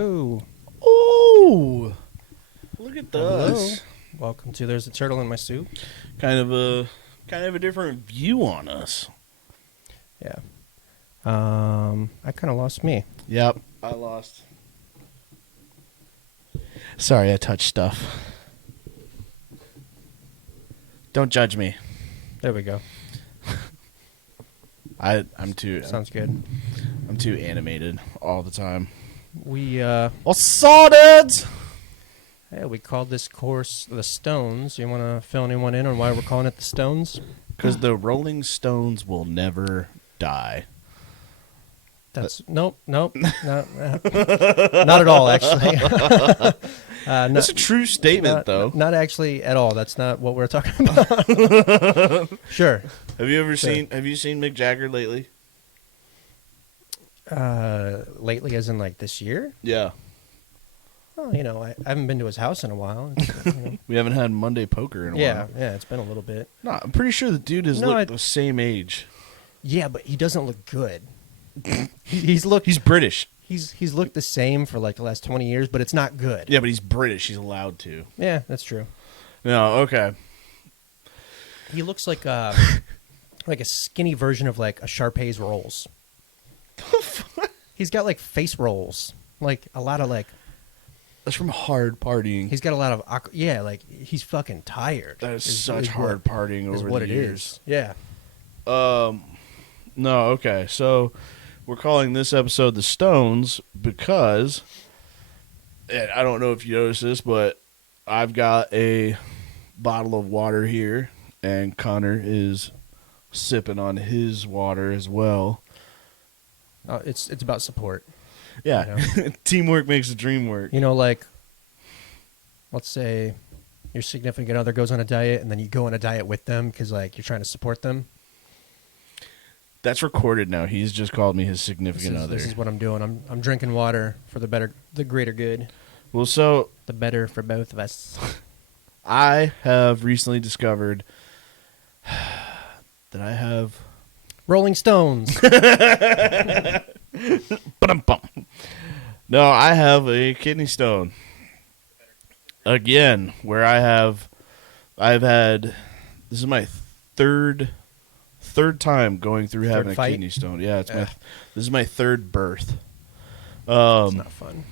Oh, Oh, look at hello. this. Welcome to There's a Turtle in My Soup. Kind of a different view on us. Yeah. I kind of lost me. Yep, I lost. Sorry, I touched stuff. Don't judge me. There we go. I'm too Sounds good. I'm too animated all the time. We What's up, dudes? we called this course the Stones. You want to fill anyone in on why we're calling it the Stones? Because the Rolling Stones will never die. That's nope, not at all. Actually, That's a true statement, though. Not actually at all. That's not what we're talking about. Sure. Have you seen Mick Jagger lately? Lately, as in like this year? Yeah. Well, I haven't been to his house in a while. We haven't had Monday Poker in a while. Yeah, it's been a little bit. No, I'm pretty sure the dude is the same age. Yeah, but he doesn't look good. He's British. He's looked the same for like the last 20 years, but it's not good. Yeah, but he's British. He's allowed to. Yeah, that's true. No, okay. He looks like a skinny version of like a Sharpay's rolls. He's got like face rolls, like a lot of like. That's from hard partying. He's got a lot of like he's fucking tired. That is such hard partying over what the it years. is. Yeah. No, okay. So we're calling this episode The Stones because, and I don't know if you noticed this, but I've got a bottle of water here, and Connor is sipping on his water as well. It's about support. Yeah. Teamwork makes the dream work. Like, let's say your significant other goes on a diet, and then you go on a diet with them because, like, you're trying to support them. That's recorded now. He's just called me his significant other. This is what I'm doing. I'm drinking water for the greater good. Well, so the better for both of us. I have recently discovered that I have Rolling Stones. No, I have a kidney stone. Again, where I've had, this is my third time going through having a kidney stone. Yeah, this is my third birth. It's not fun.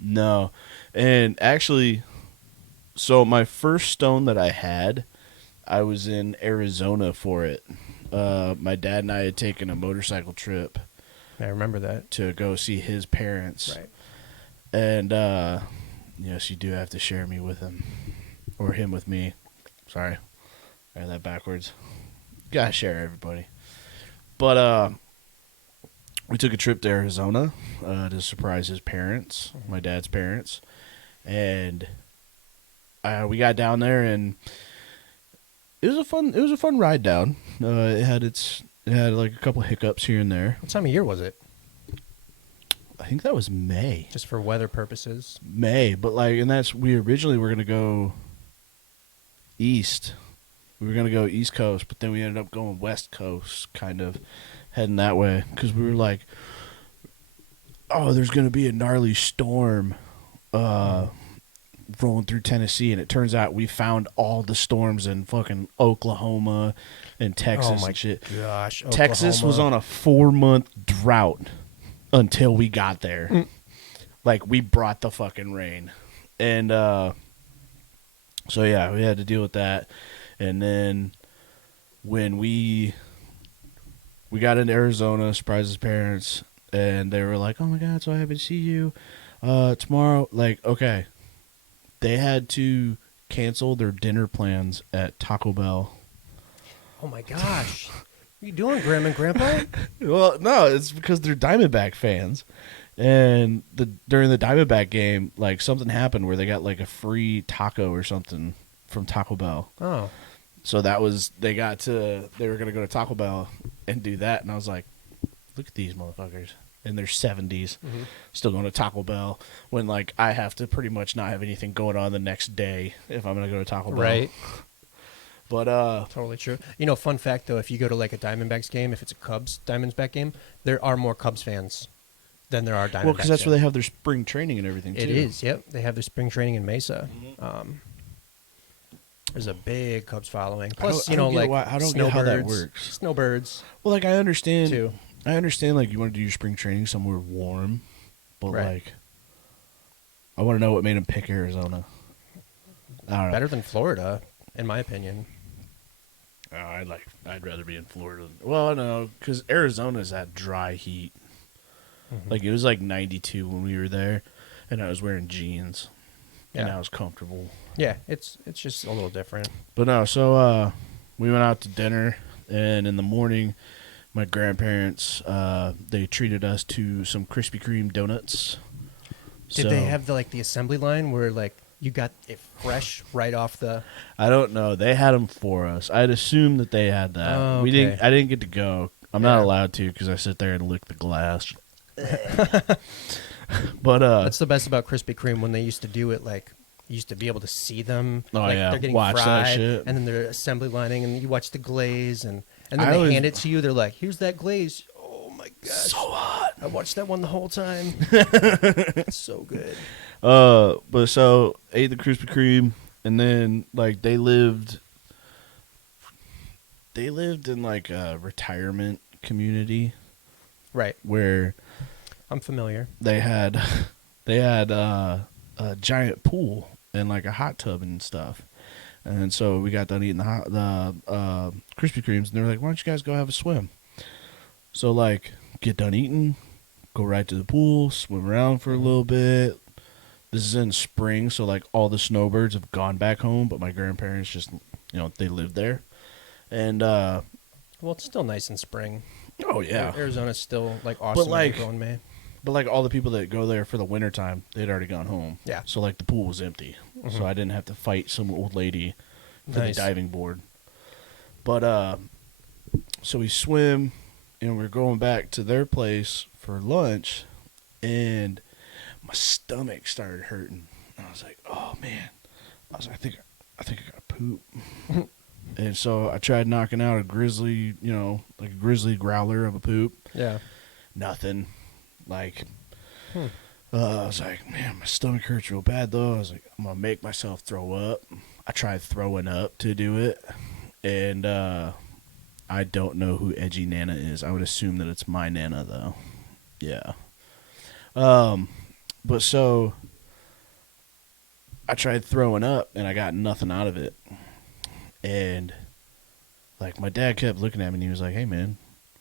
No. And actually, so my first stone that I had, I was in Arizona for it. My dad and I had taken a motorcycle trip. I remember that. To go see his parents. Right. And, yes, you do have to share me with him. Or him with me. Sorry. I had that backwards. Gotta share everybody. But, we took a trip to Arizona to surprise his parents, my dad's parents. And we got down there, and it was a fun ride down. It had like a couple hiccups here and there. What time of year was it? I think that was May. Just for weather purposes. May, but we originally were gonna go east. We were gonna go East Coast, but then we ended up going West Coast, kind of heading that way because we were like, "Oh, there's gonna be a gnarly storm rolling through Tennessee," and it turns out we found all the storms in fucking Oklahoma and Texas and shit. Gosh, Texas was on a 4-month drought until we got there. Like, we brought the fucking rain. And so yeah, we had to deal with that. And then when we got into Arizona, surprised his parents, and they were like, "Oh my God, so happy to see you tomorrow." Like, okay. They had to cancel their dinner plans at Taco Bell. Oh my gosh. What are you doing, Grandma and Grandpa? Well, no, it's because they're Diamondback fans. And during the Diamondback game, like, something happened where they got like a free taco or something from Taco Bell. Oh. So they were going to go to Taco Bell and do that. And I was like, look at these motherfuckers in their 70s, still going to Taco Bell when, like, I have to pretty much not have anything going on the next day if I'm going to go to Taco Bell. Right. But totally true. Fun fact though, if you go to like a Diamondbacks game, if it's a Cubs Diamondback game, there are more Cubs fans than there are Diamondbacks. Well, because that's where they have their spring training and everything, too. It is, yep. They have their spring training in Mesa. There's a big Cubs following. Plus, I don't get how that snowbirds. works. Snowbirds, Well, like, I understand, too. like, you want to do your spring training somewhere warm, but, Right. like, I want to know what made them pick Arizona. I don't know. Better than Florida, in my opinion. Oh, I'd rather be in Florida. Well, no, because Arizona's that dry heat. Mm-hmm. Like, it was like 92 when we were there, and I was wearing jeans, and Yeah. I was comfortable. Yeah, it's just a little different. But no, so we went out to dinner, and in the morning, my grandparents, they treated us to some Krispy Kreme donuts. Did they have the assembly line where you got it fresh right off the? I don't know. They had them for us. I'd assume that they had that. Oh, We okay. didn't. I didn't get to go. I'm not Yeah. allowed to because I sit there and lick the glass. But That's the best about Krispy Kreme when they used to do it. You used to be able to see them. Oh, yeah. They're getting Watch that fried, shit. and then they're assembly lining, and you watch the glaze, and then I they always- hand it to you. They're like, "Here's that glaze." Oh my gosh, so hot. I watched that one the whole time. It's so good. But so ate the Krispy Kreme, and then they lived in like a retirement community Right, where I'm familiar. they had a giant pool and like a hot tub and stuff. And so we got done eating the Krispy Kremes, and they were like, "Why don't you guys go have a swim?" So get done eating, go right to the pool, swim around for a little bit. This is in spring, so all the snowbirds have gone back home, but my grandparents just they live there. And Well, it's still nice in spring. oh yeah, Arizona's still awesome in April and May. but all the people that go there for the wintertime, they'd already gone home. Yeah. So the pool was empty, so I didn't have to fight some old lady for Nice. the diving board. But so we swim, and we're going back to their place for lunch, and my stomach started hurting. I was like, "Oh man!" I was like, I think I got poop." And so I tried knocking out a grizzly, like a grizzly growler of a poop. Yeah. Nothing. I was like, "Man, my stomach hurts real bad though." I was like, "I'm gonna make myself throw up." I tried throwing up to do it, and I don't know who Edgy Nana is. I would assume that it's my Nana though. Yeah. But so I tried throwing up, and I got nothing out of it. And my dad kept looking at me, and he was like, "Hey man,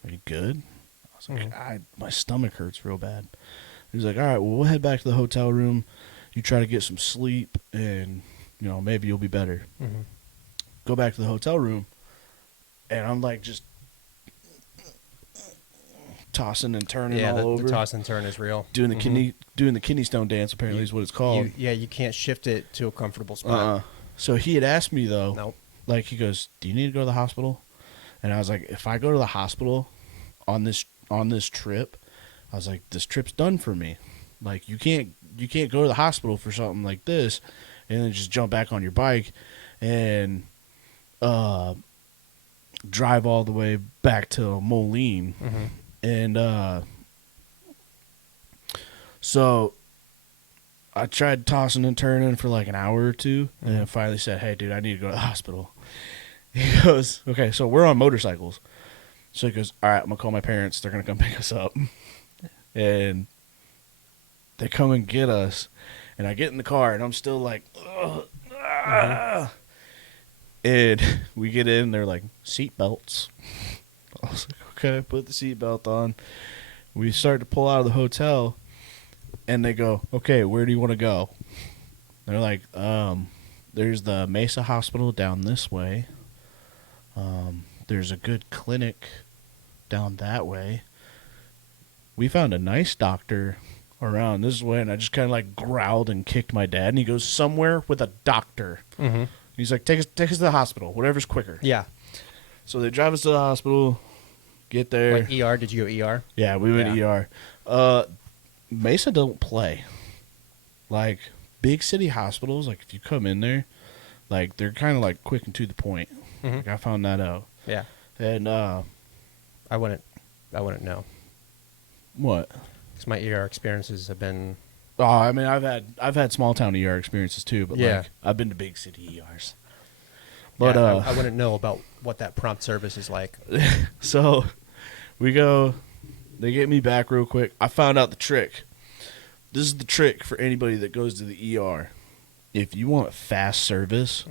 are you good?" I was like, "My stomach hurts real bad." He was like, "All right, well, we'll head back to the hotel room. You try to get some sleep, and maybe you'll be better." Mm-hmm. Go back to the hotel room, and I'm just tossing and turning all over. The toss and turn is real. Doing the kidney stone dance apparently is what it's called. You can't shift it to a comfortable spot. So he had asked me though. Nope. He goes, "Do you need to go to the hospital?" And I was like, "If I go to the hospital on this trip," I was like, "This trip's done for me. You can't go to the hospital for something like this, and then just jump back on your bike and drive all the way back to Moline." Mm-hmm. And so I tried tossing and turning for an hour or two, and then finally said, "Hey, dude, I need to go to the hospital." He goes, "Okay, so we're on motorcycles." So he goes, "All right, I'm going to call my parents. They're going to come pick us up." And they come and get us, and I get in the car, and I'm still like, "Ugh, ah." And we get in, and they're like, "Seat belts." I was like, "Okay," put the seatbelt on. We start to pull out of the hotel, and they go, "Okay, where do you want to go?" They're like, "There's the Mesa Hospital down this way. There's a good clinic down that way. We found a nice doctor around this way," and I just kind of growled and kicked my dad, and he goes, "Somewhere with a doctor." Mm-hmm. He's like, take us to the hospital, whatever's quicker." Yeah. So they drive us to the hospital, get there. ER? Did you go ER? Yeah, we went ER. Mesa don't play. Big city hospitals, if you come in there, they're kind of quick and to the point. Mm-hmm. I found that out. Yeah. And I wouldn't know. what? Because my ER experiences have been. Oh, I mean, I've had small town ER experiences too, but Yeah. like I've been to big city ERs. But Yeah, I wouldn't know about what that prompt service is like. so we go. They get me back real quick. I found out the trick. This is the trick for anybody that goes to the ER. If you want fast service,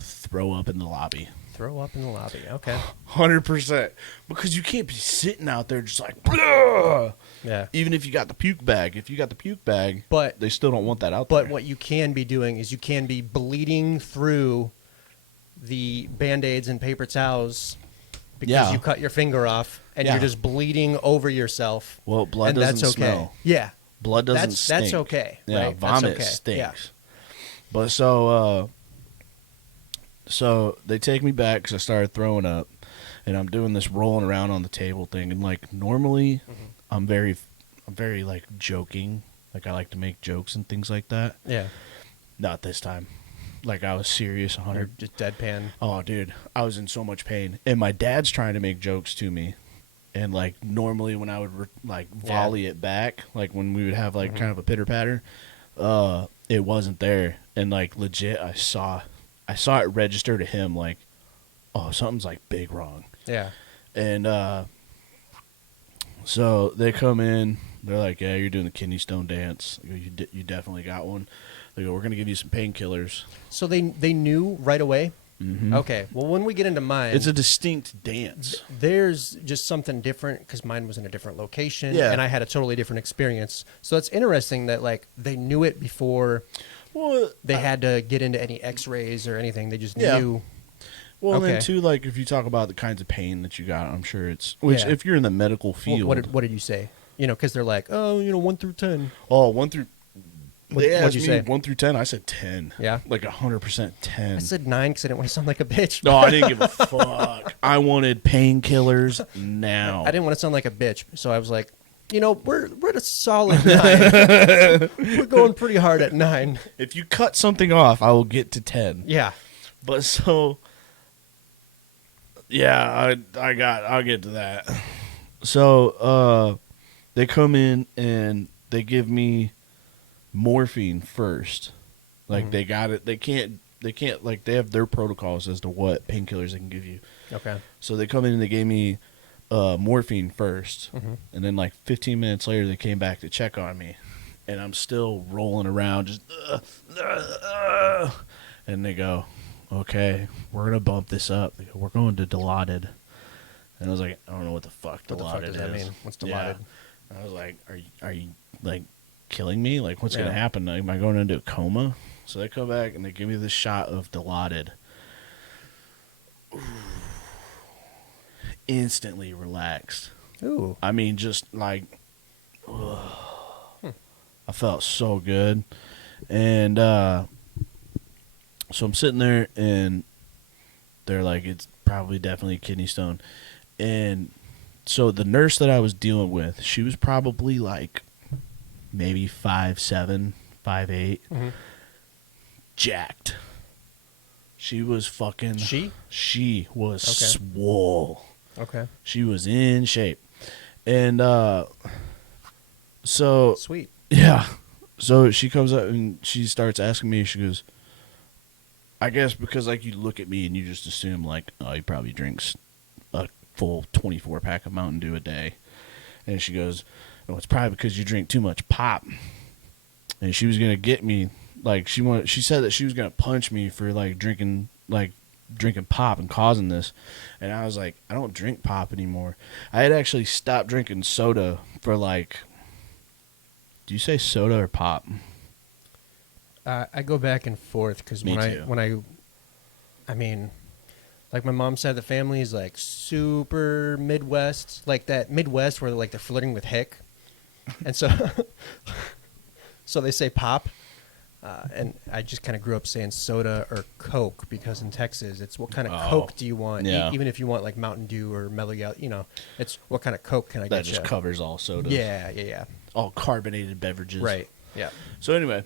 throw up in the lobby. Throw up in the lobby. Okay. 100%. Because you can't be sitting out there just like, "Bleh!" Yeah. Even if you got the puke bag. If you got the puke bag, But they still don't want that out there. But what you can be doing is you can be bleeding through the Band-Aids and paper towels because you cut your finger off and you're just bleeding over yourself. Well, blood and doesn't that's okay. smell. Yeah. Blood doesn't stink. That's okay. Yeah, right? vomit that's okay. stinks. Yeah. But so they take me back because I started throwing up, and I'm doing this rolling around on the table thing. And like normally, I'm very like joking. Like I like to make jokes and things like that. Yeah. Not this time. Like I was serious, 100. You're just deadpan. Oh, dude, I was in so much pain, and my dad's trying to make jokes to me. And like normally when I would volley it back, like when we would have like kind of a pitter patter, it wasn't there. And like legit, I saw it register to him like, oh, something's like big wrong. Yeah. And so they come in, they're like, yeah, you're doing the kidney stone dance. I go, you definitely got one. They go, we're gonna give you some painkillers. So they knew right away. Mm-hmm. Okay. Well, when we get into mine, It's a distinct dance. there's just something different because mine was in a different location, Yeah. and I had a totally different experience. So it's interesting that like they knew it before Well, they had to get into any X-rays or anything. They just Yeah. knew. Well, and then Okay. too, like if you talk about the kinds of pain that you got, I'm sure it's which Yeah. if you're in the medical field. What did you say? Because they're like, oh, 1 through 10. Oh, 1 through. They What'd asked you me say? 1 through 10. I said 10. Yeah? like 100% 10. I said 9 because I didn't want to sound like a bitch. No, I didn't give a fuck. I wanted painkillers now. I didn't want to sound like a bitch, so I was like, we're at a solid 9. We're going pretty hard at 9. If you cut something off, I will get to 10. Yeah. But so, yeah, I'll get to that. So, they come in and they give me morphine first. Like they got it. They can't like they have their protocols as to what painkillers they can give you. Okay. So they come in and they gave me morphine first, and then like 15 minutes later they came back to check on me, and I'm still rolling around just and they go, okay, we're gonna bump this up. They go, we're going to Dilaudid. And I was like, I don't know what the fuck Dilaudid What the fuck does that is. mean? What's Dilaudid? Yeah. I was like, are you like killing me? Like what's gonna Yeah. happen? Like, am I going into a coma? So they come back and they give me this shot of Dilaudid. Instantly relaxed. Ooh. I mean, just like, I felt so good. And so I'm sitting there, and they're like, it's probably definitely a kidney stone. And so the nurse that I was dealing with, she was probably like maybe 5'7", 5'8", jacked. She was fucking... She was swole. Okay. She was in shape. And so... Sweet. Yeah. So she comes up and she starts asking me, she goes, I guess because like you look at me and you just assume like, oh, he probably drinks a full 24-pack of Mountain Dew a day. And she goes, oh, it's probably because you drink too much pop. And she was going to get me, like she said that she was going to punch me for like drinking pop and causing this. And I was like, I don't drink pop anymore. I had actually stopped drinking soda for like, do you say soda or pop? I go back and forth because I mean, like my mom's side of the family is like super Midwest, like that Midwest where like they're flirting with hick, and so so they say pop, and I just kind of grew up saying soda or Coke because in Texas it's what kind of Coke do you want? Yeah. Even if you want like Mountain Dew or Mellow Yellow, it's what kind of Coke can I That get just you? covers all sodas. Yeah. All carbonated beverages. Right. Yeah. So anyway,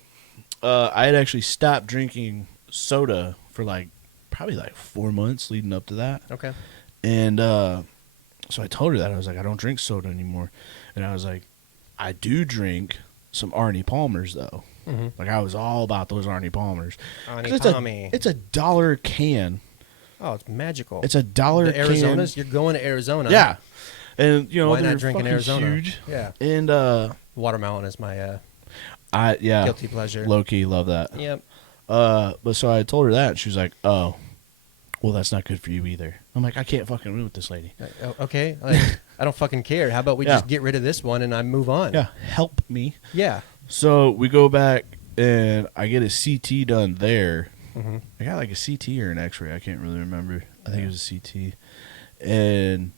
I had actually stopped drinking soda for like probably like 4 months leading up to that. Okay. And so I told her that. I was like, I don't drink soda anymore. And I was like, I do drink some Arnie Palmers though. Mm-hmm. Like I was all about those Arnie Palmers. Arnie Palmy. It's $1 a can. Oh, it's magical. It's $1 the can. Arizona's. You're going to Arizona. Yeah, and you know why they're not drink in fucking Arizona? huge. Yeah. And watermelon is my yeah, guilty pleasure. Low key love that. Yep. But so I told her that, and she was like, "Oh, well, that's not good for you either." I'm like, I can't fucking win with this lady. Okay, like, I don't fucking care. How about we just get rid of this one and I move on? Yeah, help me. Yeah. So we go back and I get a CT done there. Mm-hmm. I got like a CT or an X-ray. I can't really remember. I think it was a CT. And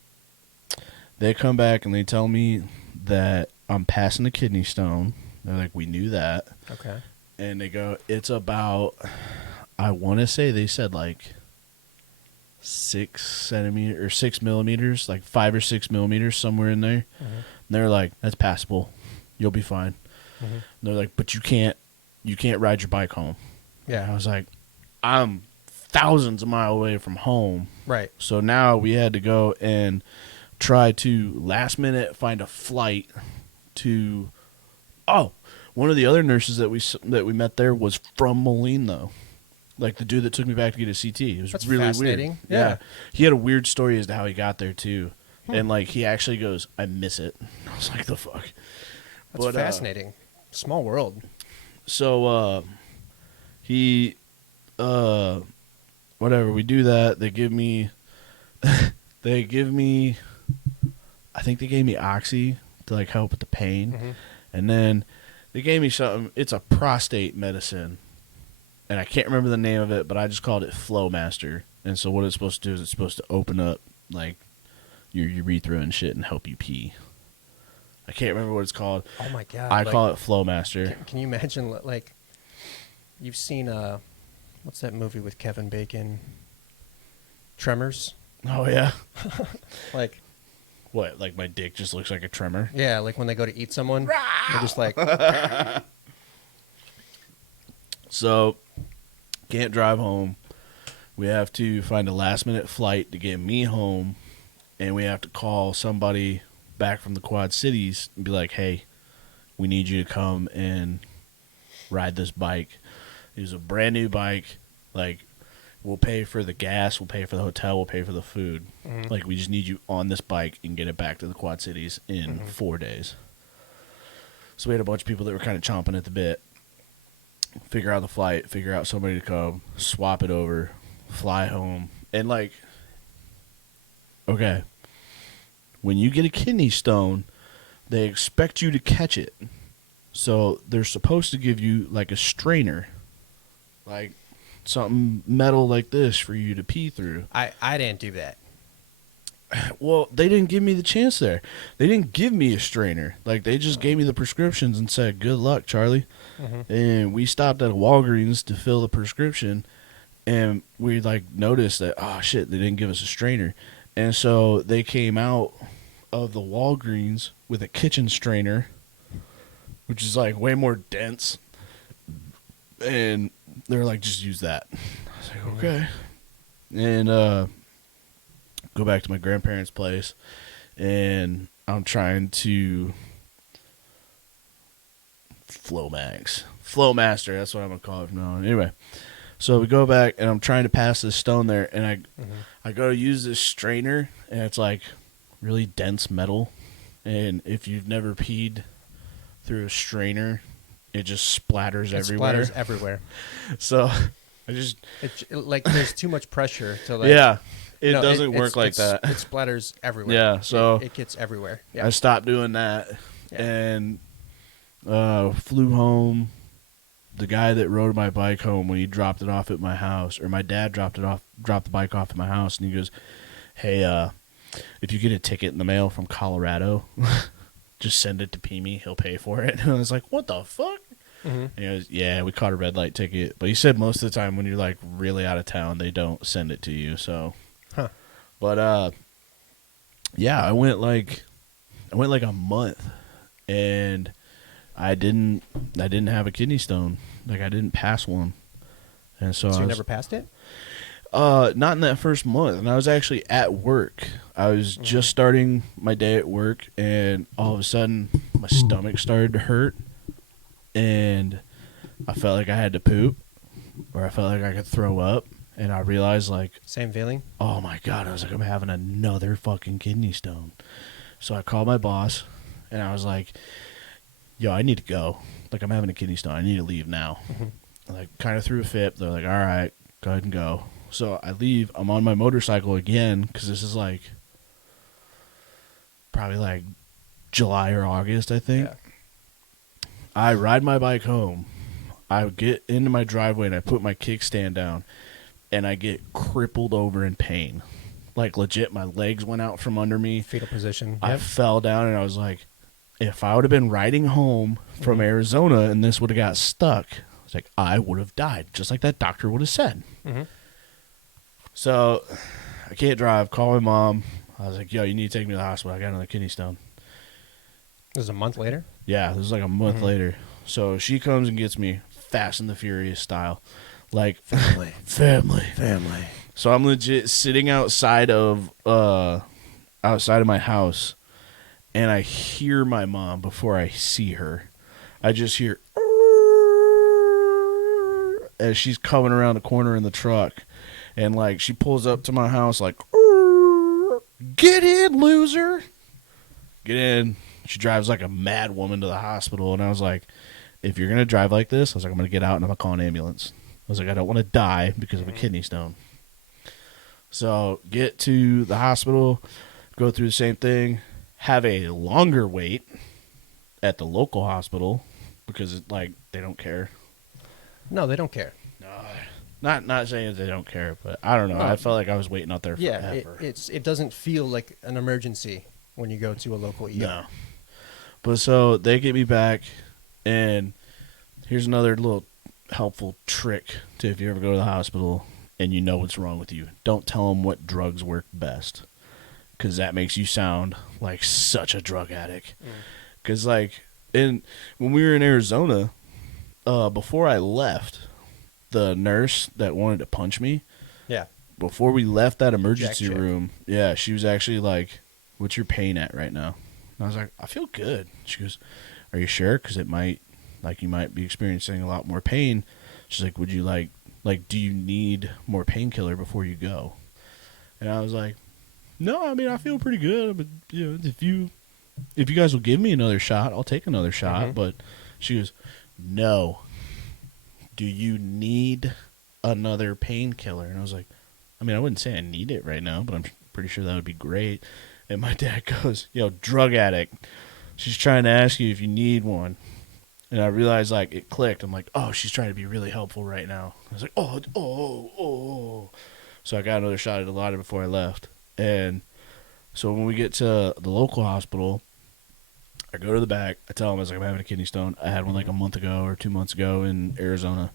they come back and they tell me that I'm passing a kidney stone. They're like, we knew that. Okay. And they go, it's about, I want to say they said like 6 centimeters or 6 millimeters, like 5 or 6 millimeters, somewhere in there. Mm-hmm. And they're like, that's passable. You'll be fine. Mm-hmm. And they're like, but you can't ride your bike home. Yeah. And I was like, I'm thousands of miles away from home. Right. So now we had to go and try to last minute find a flight to. Oh, one of the other nurses that we met there was from Moline though. Like the dude that took me back to get a CT. It was That's really fascinating. weird. Yeah. He had a weird story as to how he got there too. And like he actually goes, I miss it. I was like, the fuck. That's fascinating. Small world. So he whatever, we do that. They give me I think they gave me Oxy to like help with the pain. Mm-hmm. And then they gave me something, it's a prostate medicine. And I can't remember the name of it, but I just called it Flowmaster. And so what it's supposed to do is it's supposed to open up like your urethra and shit and help you pee. I can't remember what it's called. Oh my god! I call it Flowmaster. Can you imagine? Like, you've seen what's that movie with Kevin Bacon? Tremors. Oh yeah. Like, what? Like my dick just looks like a tremor? Yeah, like when they go to eat someone, they're just like. So, can't drive home. We have to find a last-minute flight to get me home, and we have to call somebody back from the Quad Cities and be like, hey, we need you to come and ride this bike. It was a brand-new bike. Like, we'll pay for the gas, we'll pay for the hotel, we'll pay for the food. Mm-hmm. Like, we just need you on this bike and get it back to the Quad Cities in 4 days. So we had a bunch of people that were kind of chomping at the bit. Figure out the flight, figure out somebody to come, swap it over, fly home. And like, okay, when you get a kidney stone, they expect you to catch it. So they're supposed to give you like a strainer, like something metal like this for you to pee through. I didn't do that. Well, they didn't give me the chance there. They didn't give me a strainer. Like, they just gave me the prescriptions and said, good luck, Charlie. Mm-hmm. And we stopped at a Walgreens to fill the prescription, and we, like, noticed that, oh, shit, they didn't give us a strainer. And so they came out of the Walgreens with a kitchen strainer, which is, like, way more dense. And they're like, just use that. I was like, okay. And, go back to my grandparents' place, and I'm trying to Flowmaster, that's what I'm gonna call it from now on. Anyway, so we go back, and I'm trying to pass this stone there, and I go to use this strainer, and it's like really dense metal, and if you've never peed through a strainer, it just splatters everywhere. Splatters everywhere. So I just like there's too much pressure to like. Yeah. It doesn't work like that. It splatters everywhere. Yeah, so it gets everywhere. Yeah. I stopped doing that and flew home. The guy that rode my bike home, when he dropped it off at my house, or my dad dropped the bike off at my house, and he goes, "Hey, if you get a ticket in the mail from Colorado, just send it to Pee-me. He'll pay for it." And I was like, "What the fuck?" Mm-hmm. And he goes, "Yeah, we caught a red light ticket." But he said most of the time when you're like really out of town, they don't send it to you. So. Huh. But yeah, I went like a month, and I didn't have a kidney stone. Like, I didn't pass one, and so you never passed it? Not in that first month. And I was actually at work. I was just starting my day at work, and all of a sudden my stomach started to hurt, and I felt like I had to poop, or I felt like I could throw up, and I realized, like... Same feeling? Oh, my God. I was like, I'm having another fucking kidney stone. So I called my boss, and I was like, yo, I need to go. Like, I'm having a kidney stone. I need to leave now. I, like, kind of threw a fit. They're like, all right, go ahead and go. So I leave. I'm on my motorcycle again, because this is, like, probably, like, July or August, I think. Yeah. I ride my bike home. I get into my driveway, and I put my kickstand down, and I get crippled over in pain. Like, legit, my legs went out from under me. Fetal position. Yep. I fell down, and I was like, if I would have been riding home from Arizona and this would have got stuck, I was like, I would have died, just like that doctor would have said. So I can't drive. Call my mom. I was like, yo, you need to take me to the hospital. I got another kidney stone. This is a month later? Yeah, this was like a month later. So she comes and gets me, Fast and the Furious style. Like, family. So I'm legit sitting outside of my house, and I hear my mom before I see her. I just hear as she's coming around the corner in the truck, and like she pulls up to my house like, get in, loser. Get in. She drives like a mad woman to the hospital, and I was like, if you're gonna drive like this, I was like, I'm gonna get out and I'm gonna call an ambulance. I was like, I don't want to die because of a kidney stone. So get to the hospital, go through the same thing, have a longer wait at the local hospital because like they don't care. No, they don't care. No, not saying they don't care, but I don't know. I felt like I was waiting out there forever. Yeah, it doesn't feel like an emergency when you go to a local ER. No. But so they get me back, and here's another little helpful trick to if you ever go to the hospital and you know what's wrong with you. Don't tell them what drugs work best, because that makes you sound like such a drug addict. Because like when we were in Arizona, before I left, the nurse that wanted to punch me, before we left that emergency room, she was actually like, what's your pain at right now? And I was like, I feel good. She goes, are you sure? Because it might, like, you might be experiencing a lot more pain. She's like, would you like, do you need more painkiller before you go? And I was like, no, I mean, I feel pretty good. But, you know, if you guys will give me another shot, I'll take another shot. But she goes, no. Do you need another painkiller? And I was like, I mean, I wouldn't say I need it right now, but I'm pretty sure that would be great. And my dad goes, yo, drug addict. She's trying to ask you if you need one. And I realized, like, it clicked. I'm like, oh, she's trying to be really helpful right now. I was like, oh. So I got another shot at Dilaudid before I left. And so when we get to the local hospital, I go to the back. I tell them, I was like, I'm having a kidney stone. I had one like a month ago or 2 months ago in Arizona.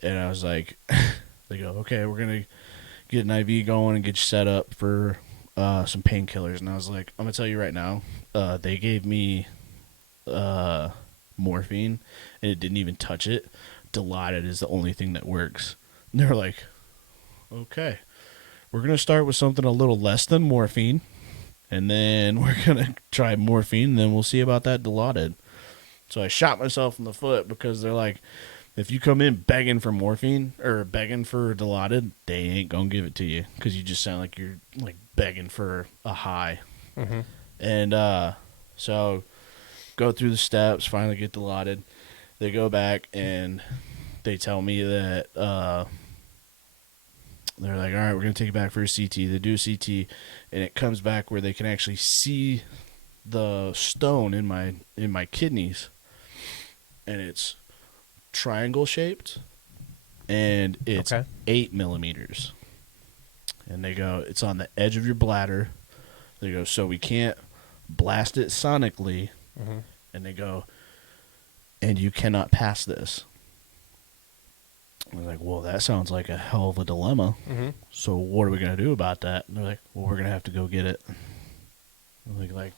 And I was like, they go, okay, we're going to get an IV going and get you set up for some painkillers. And I was like, I'm going to tell you right now, they gave me morphine, and it didn't even touch it. Dilaudid is the only thing that works. And they're like, okay, we're going to start with something a little less than morphine, and then we're going to try morphine, and then we'll see about that Dilaudid. So I shot myself in the foot because they're like, if you come in begging for morphine or begging for Dilaudid, they ain't going to give it to you because you just sound like you're like begging for a high. And so go through the steps, finally get Dilaudid. They go back and they tell me that they're like, all right, we're going to take it back for a CT. They do a CT, and it comes back where they can actually see the stone in my kidneys, and it's triangle shaped, and it's 8 millimeters. And they go, it's on the edge of your bladder. They go, so we can't blast it sonically. And they go, and you cannot pass this. I was like, well, that sounds like a hell of a dilemma. So what are we going to do about that? And they're like, well, we're going to have to go get it. I'm like,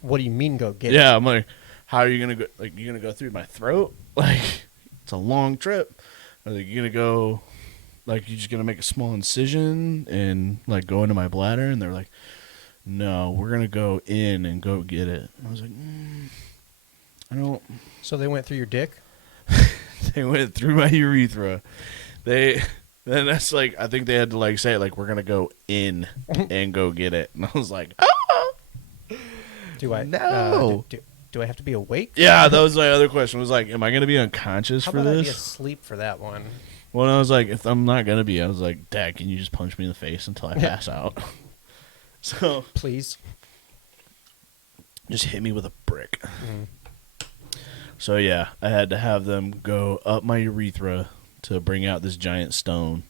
what do you mean go get it? Yeah, I'm like, how are you going to go? Like, you're going to go through my throat? Like, it's a long trip. I was like, you're going to go, like, you're just going to make a small incision and, like, go into my bladder? And they're like, no, we're going to go in and go get it. I was like, I don't. So they went through your dick? They went through my urethra. Then that's like, I think they had to like say it like, we're going to go in and go get it. And I was like, oh. Do I? No. Do I have to be awake? Yeah, that was my other question. Was like, am I going to be unconscious How for about this? I be asleep for that one? Well, I was like, if I'm not going to be, I was like, Dad, can you just punch me in the face until I pass out? So, please. Just hit me with a brick. So, yeah, I had to have them go up my urethra to bring out this giant stone.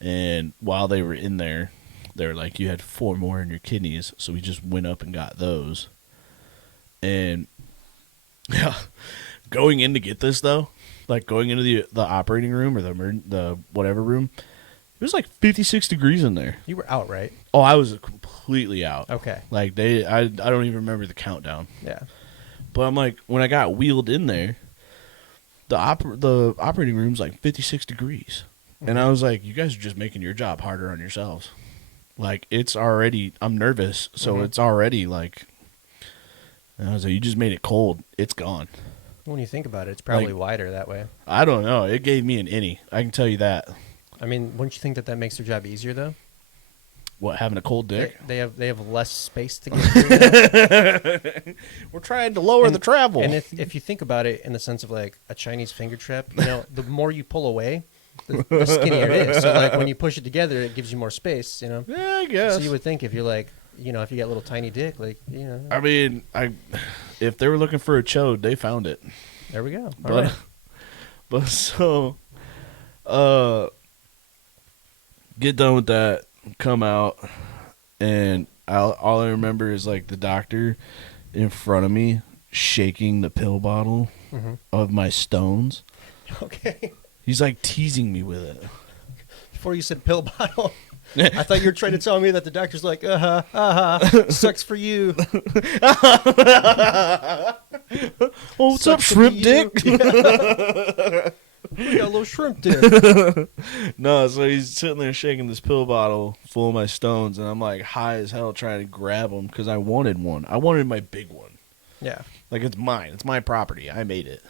And while they were in there, they were like, you had 4 more in your kidneys. So we just went up and got those. And, yeah, going in to get this, though, like going into the operating room or the whatever room, it was like 56 degrees in there. You were out, right? Oh, I was completely out. Okay. Like I don't even remember the countdown. Yeah. But I'm like, when I got wheeled in there, the operating room's like 56 degrees. And I was like, you guys are just making your job harder on yourselves. Like, it's already, I'm nervous, so it's already like, and I was like, you just made it cold. It's gone. When you think about it, it's probably Like, wider that way. I don't know. It gave me an innie. I can tell you that. I mean, wouldn't you think that makes their job easier, though? What, having a cold dick? They have less space to get through. We're trying to lower the travel. And if you think about it in the sense of like a Chinese finger trap, you know, the more you pull away, the skinnier it is. So like when you push it together, it gives you more space, you know? Yeah, I guess. So you would think if you're like, you know, if you got a little tiny dick, like, you know. I mean, if they were looking for a chode, they found it. There we go. All But, right. but so, get done with that, come out, and all I remember is like the doctor in front of me shaking the pill bottle of my stones. Okay. He's like teasing me with it. Before you said pill bottle, I thought you were trying to tell me that the doctor's like, sucks for you. Oh, what's up, Sucks to shrimp be dick? you. Yeah. We got a little shrimp dick. No, so he's sitting there shaking this pill bottle full of my stones, and I'm like high as hell trying to grab them because I wanted one. I wanted my big one. Yeah. Like, it's mine. It's my property. I made it.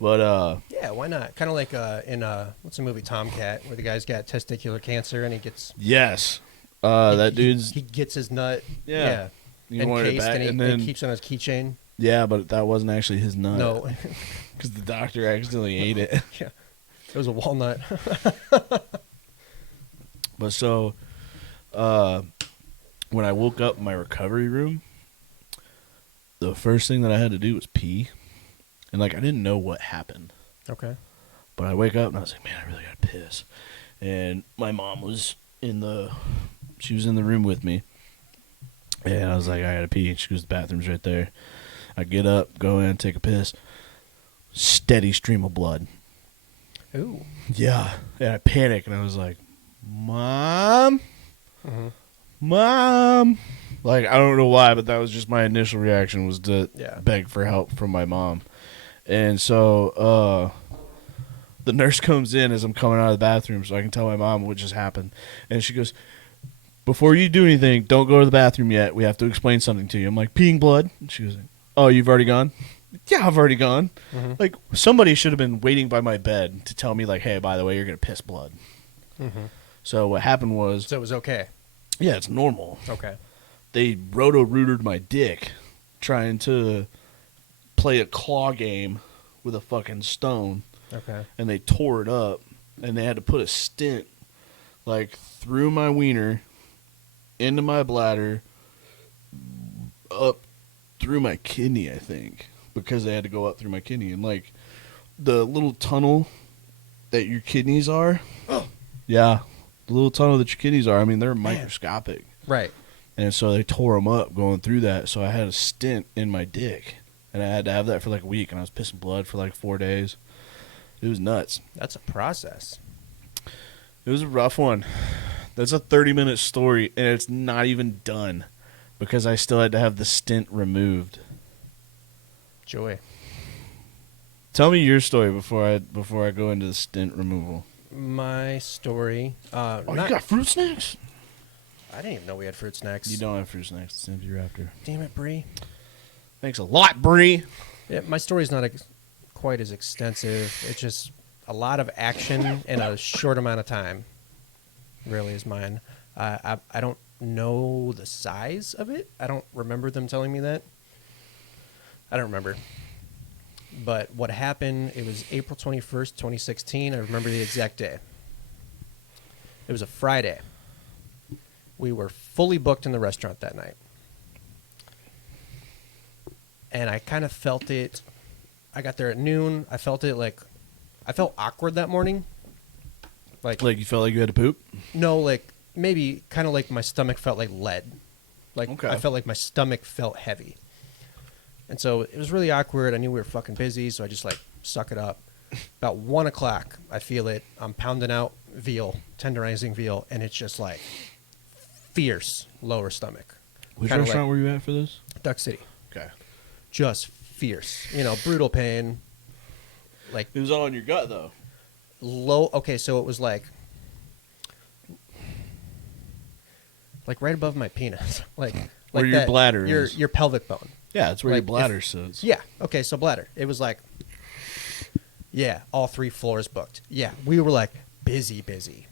But, yeah, why not? Kind of like in what's the movie Tomcat, where the guy's got testicular cancer and he gets yes. That dude's... He gets his nut. Yeah. You wanted it encased back, and and then... he keeps on his keychain. Yeah, but that wasn't actually his nut. No. Because the doctor accidentally ate it. Yeah. It was a walnut. But so, when I woke up in my recovery room, the first thing that I had to do was pee. And, like, I didn't know what happened. Okay. But I wake up and I was like, man, I really got to piss. And my mom was she was in the room with me. And I was like, I got to pee. And she goes, the bathroom's right there. I get up, go in, take a piss. Steady stream of blood. Ooh. Yeah. And I panicked and I was like, Mom? Mom? Like, I don't know why, but that was just my initial reaction, was to beg for help from my mom. And so the nurse comes in as I'm coming out of the bathroom so I can tell my mom what just happened. And she goes, before you do anything, don't go to the bathroom yet. We have to explain something to you. I'm like, peeing blood? And she goes, oh, you've already gone? Yeah, I've already gone. Like, somebody should have been waiting by my bed to tell me, like, hey, by the way, you're going to piss blood. So what happened was... So it was okay? Yeah, it's normal. Okay. They roto-rooted my dick trying to play a claw game with a fucking stone. Okay. And they tore it up, and they had to put a stent, like, through my wiener, into my bladder, up through my kidney, I think, because they had to go up through my kidney. And, like, the little tunnel that your kidneys are, yeah, the little tunnel that your kidneys are, I mean, they're microscopic. Right. And so they tore them up going through that, so I had a stent in my dick. And I had to have that for like a week, and I was pissing blood for like 4 days. It was nuts. That's a process. It was a rough one. That's a 30-minute story, and it's not even done because I still had to have the stent removed. Joy. Tell me your story before I go into the stent removal. My story. You got fruit snacks? I didn't even know we had fruit snacks. You don't have fruit snacks. It's Empty Raptor. Damn it, Bree. Thanks a lot, Bree. Yeah, my story's not quite as extensive. It's just a lot of action in a short amount of time. Really is mine. I don't know the size of it. I don't remember them telling me that. I don't remember. But what happened, it was April 21st, 2016. I remember the exact day. It was a Friday. We were fully booked in the restaurant that night. And I kind of felt it. I got there at noon. I felt it I felt awkward that morning. Like you felt like you had to poop? No, maybe kind of like my stomach felt like lead. Okay. I felt like my stomach felt heavy. And so it was really awkward. I knew we were fucking busy, so I just suck it up. About 1 o'clock, I feel it. I'm pounding out veal, tenderizing veal, and it's just fierce lower stomach. Which Kinda restaurant were you at for this? Duck City. Okay. Just fierce. Brutal pain. It was all in your gut, though. Low. Okay, so it was right above my penis. Where your bladder is. Your pelvic bone. Yeah, that's where your bladder sits. Yeah. Okay, so bladder. It was all 3 floors booked. Yeah, we were busy.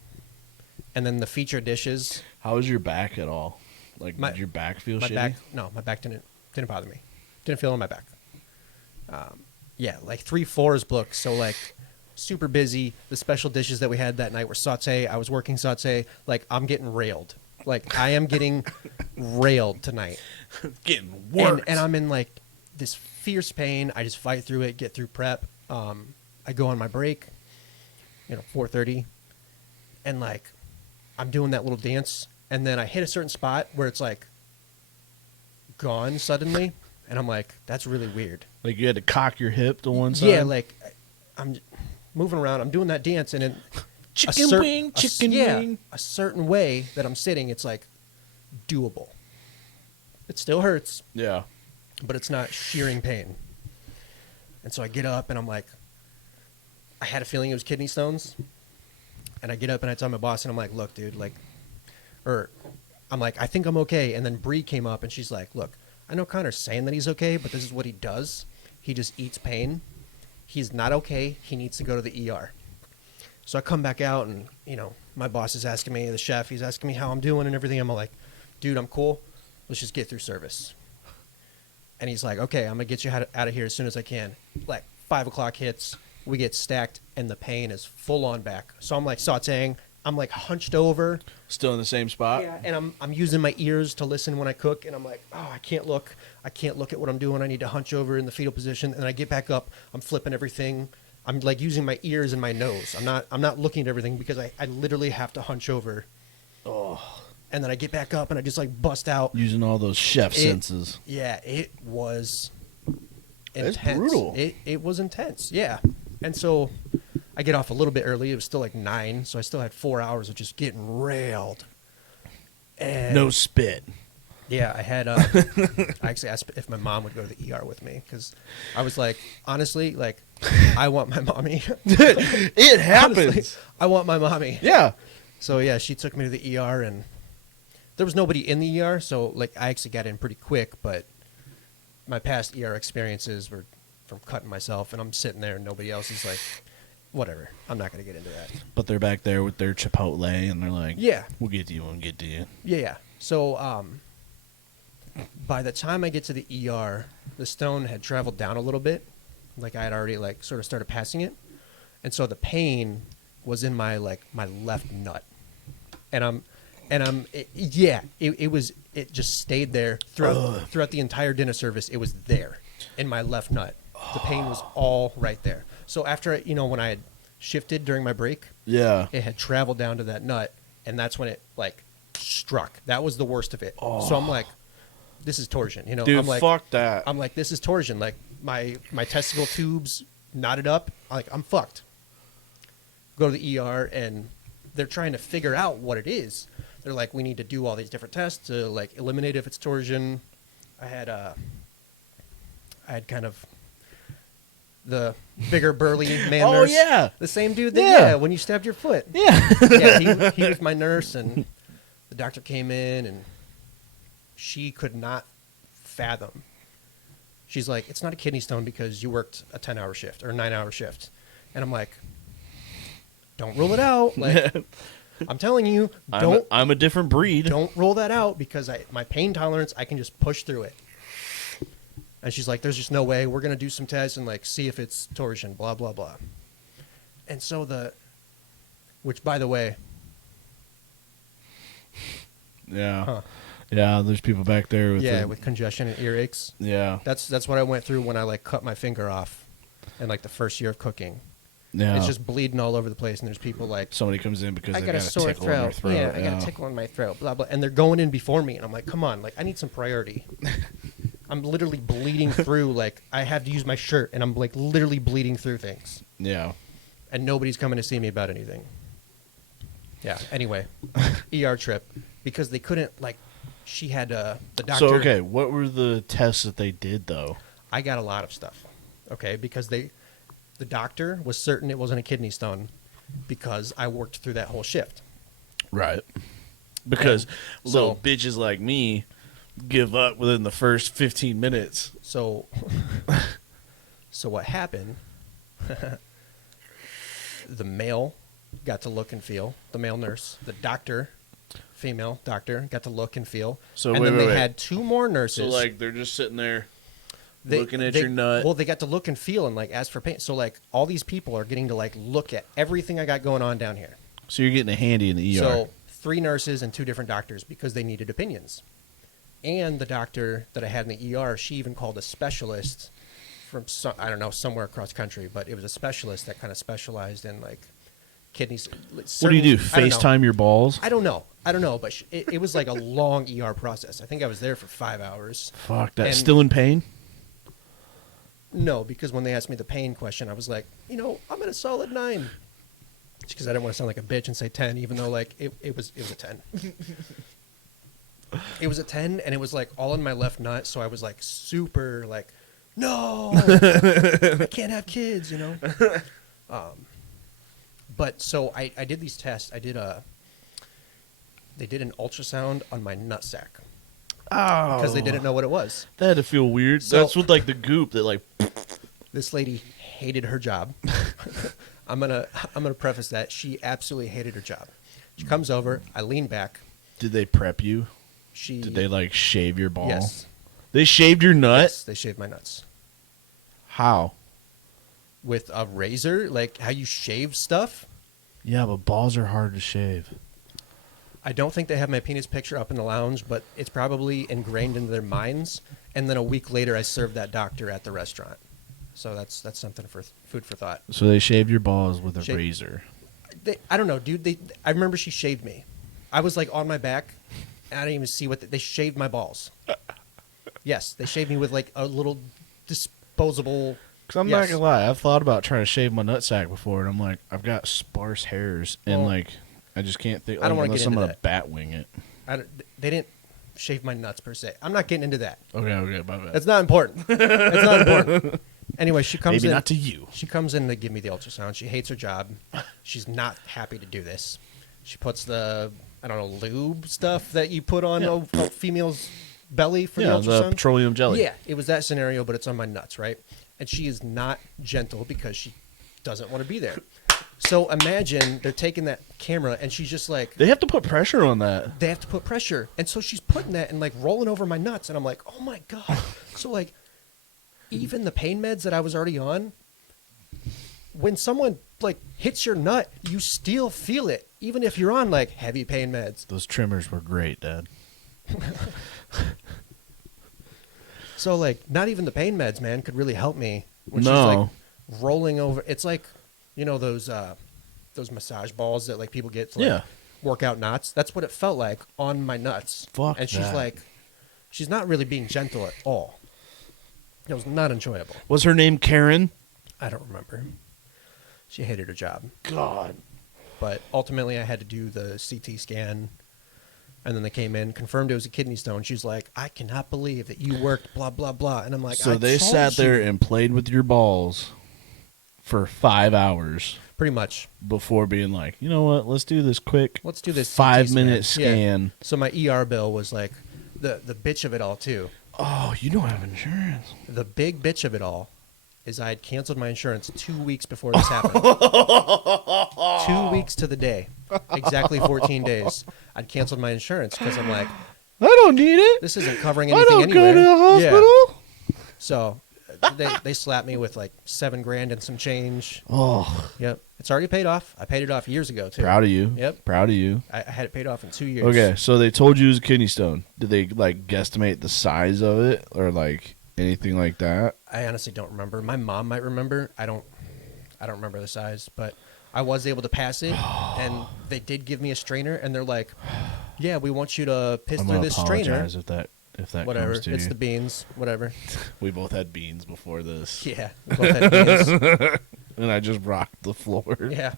And then the feature dishes. How was your back at all? Did your back feel shitty? My back didn't bother me. Didn't feel it on my back. 3 floors booked. So super busy. The special dishes that we had that night were sauté. I was working sauté. I'm getting railed. I am getting railed tonight. Getting worked. And I'm in this fierce pain. I just fight through it, get through prep. I go on my break, 4:30, and I'm doing that little dance, and then I hit a certain spot where it's gone suddenly, and I'm that's really weird. You had to cock your hip to one side? Yeah, I'm moving around. I'm doing that dance, and chicken wing. A certain way that I'm sitting, it's doable. It still hurts. Yeah. But it's not shearing pain. And so I get up and I'm I had a feeling it was kidney stones. And I get up and I tell my boss and I'm look, dude, I think I'm okay. And then Bree came up and she's look, I know Connor's saying that he's okay, but this is what he does. He just eats pain. He's not okay. He needs to go to the ER. So I come back out and, my boss is asking me, the chef, he's asking me how I'm doing and everything. I'm dude, I'm cool. Let's just get through service. And he's okay, I'm going to get you out of here as soon as I can. 5 o'clock hits, we get stacked, and the pain is full on back. So I'm sauteing. I'm hunched over. Still in the same spot? Yeah, and I'm using my ears to listen when I cook, and I'm I can't look. I can't look at what I'm doing. I need to hunch over in the fetal position. And I get back up. I'm flipping everything. I'm using my ears and my nose. I'm not looking at everything because I literally have to hunch over. Oh. And then I get back up and I just bust out. Using all those chef senses. Yeah, it was intense. It's brutal. It was intense, yeah. And so I get off a little bit early. It was still 9, so I still had 4 hours of just getting railed. And no spit. Yeah, I had. I actually asked if my mom would go to the ER with me because I was honestly, I want my mommy. It happens. Honestly, I want my mommy. Yeah. So yeah, she took me to the ER, and there was nobody in the ER, so I actually got in pretty quick. But my past ER experiences were from cutting myself, and I'm sitting there, and nobody else is whatever. I'm not going to get into that. But they're back there with their Chipotle, and they're yeah, we'll get to you when we get to you. Yeah. So by the time I get to the ER, the stone had traveled down a little bit. I had already sort of started passing it. And so the pain was in my my left nut. And it just stayed there throughout the entire dinner service. It was there in my left nut. The pain was all right there. So after when I had shifted during my break, yeah, it had traveled down to that nut, and that's when it struck. That was the worst of it. Oh. So I'm this is torsion. Dude, I'm fuck that. I'm this is torsion. My testicle tubes knotted up. I'm fucked. Go to the ER, and they're trying to figure out what it is. They're we need to do all these different tests to eliminate if it's torsion. I had kind of the bigger burly man Oh, nurse. yeah. The same dude that when you stabbed your foot. Yeah. Yeah, he was my nurse, and The doctor came in, and she could not fathom. She's like, it's not a kidney stone because you worked a 10-hour shift or a 9-hour shift. And I'm like, don't rule it out. Like, I'm telling you, don't. I'm a different breed. Don't rule that out because my pain tolerance, I can just push through it. And she's like, there's just no way. We're going to do some tests and like see if it's torsion, blah, blah, blah. And so which by the way. Yeah. Huh. Yeah, there's people back there with congestion and earaches. Yeah. That's what I went through when I like cut my finger off in like the first year of cooking. Yeah. It's just bleeding all over the place, and there's people like, somebody comes in because I they got a sore tickle in their throat. Yeah, I got a tickle in my throat, blah blah, and they're going in before me, and I'm like, come on, like I need some priority. I'm literally bleeding through, like I have to use my shirt, and I'm like literally bleeding through things. Yeah. And nobody's coming to see me about anything. Yeah. Anyway, ER trip because they couldn't like. She had the doctor. So okay, what were the tests that they did though? I got a lot of stuff. Okay, because the doctor was certain it wasn't a kidney stone because I worked through that whole shift. Right. Because little bitches like me give up within the first 15 minutes. So what happened? The male got to look and feel. The male nurse, the doctor. Female doctor got to look and feel. So and then they had two more nurses. So like they're just sitting there looking at your nut. Well, they got to look and feel and like ask for pain. So like all these people are getting to like look at everything I got going on down here. So you're getting a handy in the ER. So 3 nurses and 2 different doctors because they needed opinions. And the doctor that I had in the ER, she even called a specialist from I don't know, somewhere across country, but it was a specialist that kind of specialized in like kidneys. What do you do? FaceTime your balls? I don't know, but it was like a long ER process. I think I was there for 5 hours. Fuck, that's still in pain? No, because when they asked me the pain question, I was like, I'm at a solid 9. Just because I didn't want to sound like a bitch and say 10, even though like it was a 10. It was a 10, and it was like all in my left nut, so I was like super like, no, I can't have kids, But so I did these tests. They did an ultrasound on my nutsack. Oh. Because they didn't know what it was. That had to feel weird. So, that's with like the goop that like. This lady hated her job. I'm gonna preface that she absolutely hated her job. She comes over. I lean back. Did they prep you? Did they like shave your ball? Yes. They shaved your nut? Yes, they shaved my nuts. How? With a razor, like how you shave stuff. Yeah, but balls are hard to shave. I don't think they have my penis picture up in the lounge, but it's probably ingrained into their minds. And then a week later, I served that doctor at the restaurant. So that's something for food for thought. So they shaved your balls with a razor. I don't know, dude. I remember she shaved me. I was like on my back. And I didn't even see what they shaved my balls. Yes, they shaved me with like a little disposable. Because I'm not gonna lie, I've thought about trying to shave my nutsack before, and I'm like, I've got sparse hairs, and like, I just can't think. Like, I don't want to get into that. Bat wing it. They didn't shave my nuts per se. I'm not getting into that. Okay, my bad. That's not important. That's not important. Anyway, she comes in. Maybe not to you. She comes in to give me the ultrasound. She hates her job. She's not happy to do this. She puts the lube stuff that you put on a female's belly for the ultrasound. The petroleum jelly. Yeah, it was that scenario, but it's on my nuts, right? And she is not gentle because she doesn't want to be there. So imagine they're taking that camera and she's just like... They have to put pressure on that. They have to put pressure. And so she's putting that and like rolling over my nuts. And I'm like, oh my God. So like, even the pain meds that I was already on, when someone like hits your nut, you still feel it. Even if you're on like heavy pain meds. Those trimmers were great, Dad. So like, not even the pain meds, man, could really help me. When she's like rolling over. It's like, those massage balls that like people get to like work out knots. That's what it felt like on my nuts. Fuck. And she's like, she's not really being gentle at all. It was not enjoyable. Was her name Karen? I don't remember. She hated her job. God. But ultimately, I had to do the CT scan. And then they came in, confirmed it was a kidney stone. She's like, I cannot believe that you worked blah, blah, blah. And I'm like, so they sat there and played with your balls for 5 hours. Pretty much. Before being like, you know what? Let's do this quick. Let's do this 5-minute scan. Yeah. So my ER bill was like the bitch of it all too. Oh, you don't have insurance. The big bitch of it all is I had canceled my insurance 2 weeks before this happened. 2 weeks to the day, exactly 14 days. I'd canceled my insurance because I'm like, I don't need it. This isn't covering anything I don't anyway. go to the hospital. Yeah. So they slapped me with like $7,000 and some change. Oh, yep. It's already paid off. I paid it off years ago too. Proud of you. Yep. Proud of you. I had it paid off in 2 years. Okay, so they told you it was a kidney stone. Did they like guesstimate the size of it or like anything like that? I honestly don't remember. My mom might remember. I don't remember the size, but I was able to pass it, and they did give me a strainer, and they're like, "Yeah, we want you to piss through this strainer." If that whatever, comes to it's you. the beans. Whatever. We both had beans before this. Yeah, we both had beans. And I just rocked the floor. Yeah.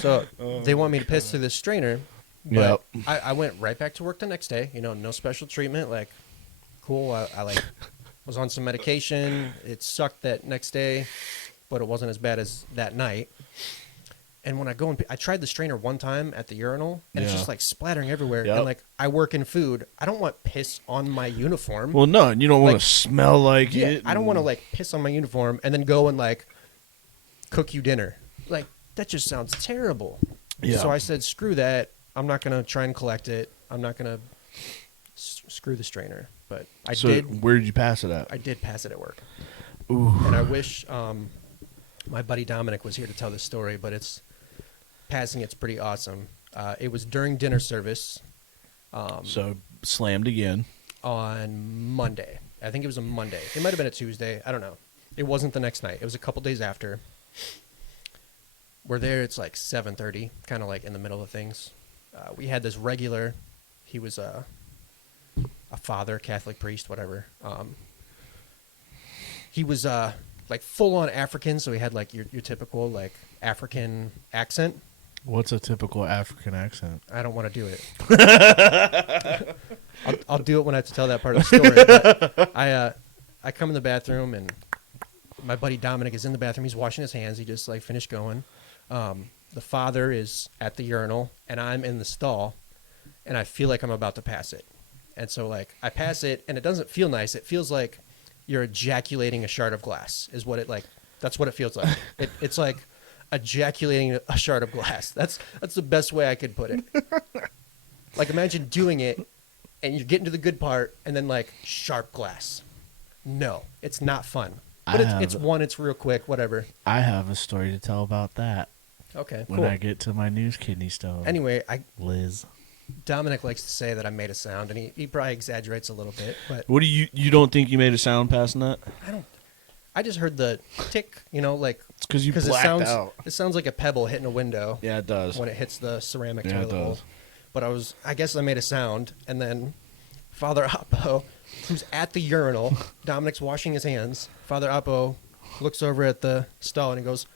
So they want me to piss through this strainer, but I went right back to work the next day. No special treatment. Like, cool. I like was on some medication. It sucked that next day, but it wasn't as bad as that night. And when I go and I tried the strainer one time at the urinal, and it's just like splattering everywhere. Yep. And like I work in food, I don't want piss on my uniform. Well, no, and you don't want Like, to smell like it. I don't want to like piss on my uniform and then go and like cook you dinner. Like that just sounds terrible. Yeah. So I said, screw that. I'm not gonna try and collect it. I'm not gonna screw the strainer. But I did. Where did you pass it at? I did pass it at work. Ooh. And I wish my buddy Dominic was here to tell this story, but it's pretty awesome. It was during dinner service. So slammed again. On Monday. I think it was a Monday. It might have been a Tuesday. I don't know. It wasn't the next night. It was a couple days after. We're there. It's like 7:30, kind of like in the middle of things. We had this regular. He was a father, Catholic priest, whatever. He was like full on African, so he had like your typical like African accent. What's a typical African accent? I don't want to do it. I'll do it when I have to tell that part of the story. But I come in the bathroom, and my buddy Dominic is in the bathroom. He's washing his hands. He just like finished going. The father is at the urinal, and I'm in the stall, and I feel like I'm about to pass it. And so like I pass it, and it doesn't feel nice. It feels like you're ejaculating a shard of glass. Is what it like. That's what it feels like. It's like ejaculating a shard of glass. That's the best way I could put it. Like imagine doing it and you're getting to the good part and then like sharp glass. No, it's not fun. But it's real quick, whatever. I have a story to tell about that. Okay, when cool. I get to my news kidney stone. Anyway, Liz. Dominic likes to say that I made a sound, and he probably exaggerates a little bit. But what do you don't think you made a sound passing that? I just heard the tick, like it's because you blacked out. It sounds like a pebble hitting a window. Yeah, it does when it hits the ceramic toilet bowl. But I guess I made a sound, and then Father Oppo, who's at the urinal, Dominic's washing his hands. Father Oppo looks over at the stall and he goes,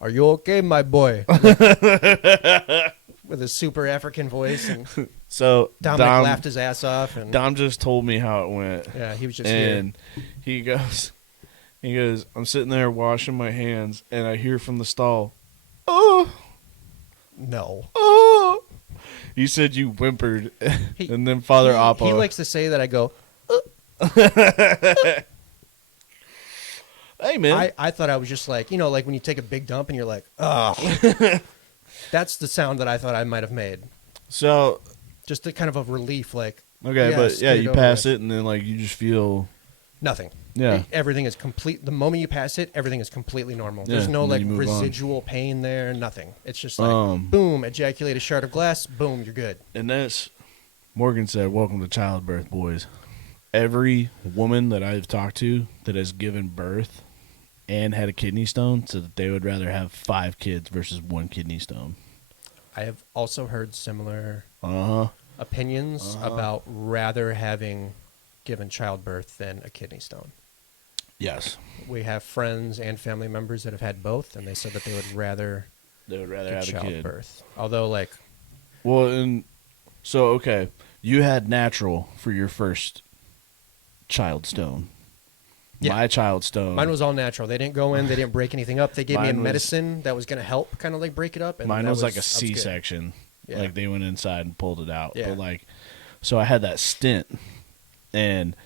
"Are you okay, my boy?" With a super African voice. And so Dominic laughed his ass off. And Dom just told me how it went. Yeah, he was just and here. He goes, I'm sitting there washing my hands, and I hear from the stall, "Oh, no, oh." He said you whimpered, and then Father Oppo. He likes to say that I go, Hey, man. I thought I was just like, like when you take a big dump and you're like, oh. That's the sound that I thought I might have made. So. Just a kind of a relief, like. Okay, but yeah, you pass it and then like you just feel. Nothing. Yeah. Everything is complete. The moment you pass it, everything is completely normal. Yeah, There's no like residual pain there, nothing. It's just like, boom, ejaculate a shard of glass, boom, you're good. And that's, Morgan said, welcome to childbirth, boys. Every woman that I've talked to that has given birth and had a kidney stone said that they would rather have 5 kids versus 1 kidney stone. I have also heard similar opinions Uh-huh. about rather having given childbirth than a kidney stone. Yes. We have friends and family members that have had both, and they said that they would rather have a childbirth. Although, like... Well, okay, you had natural for your first child stone. Yeah. My child stone. Mine was all natural. They didn't go in. They didn't break anything up. They gave me a Mine was- medicine that was going to help kind of like break it up. And mine that was like a that was good. C-section. Yeah. Like they went inside and pulled it out. Yeah. But like, so I had that stent, and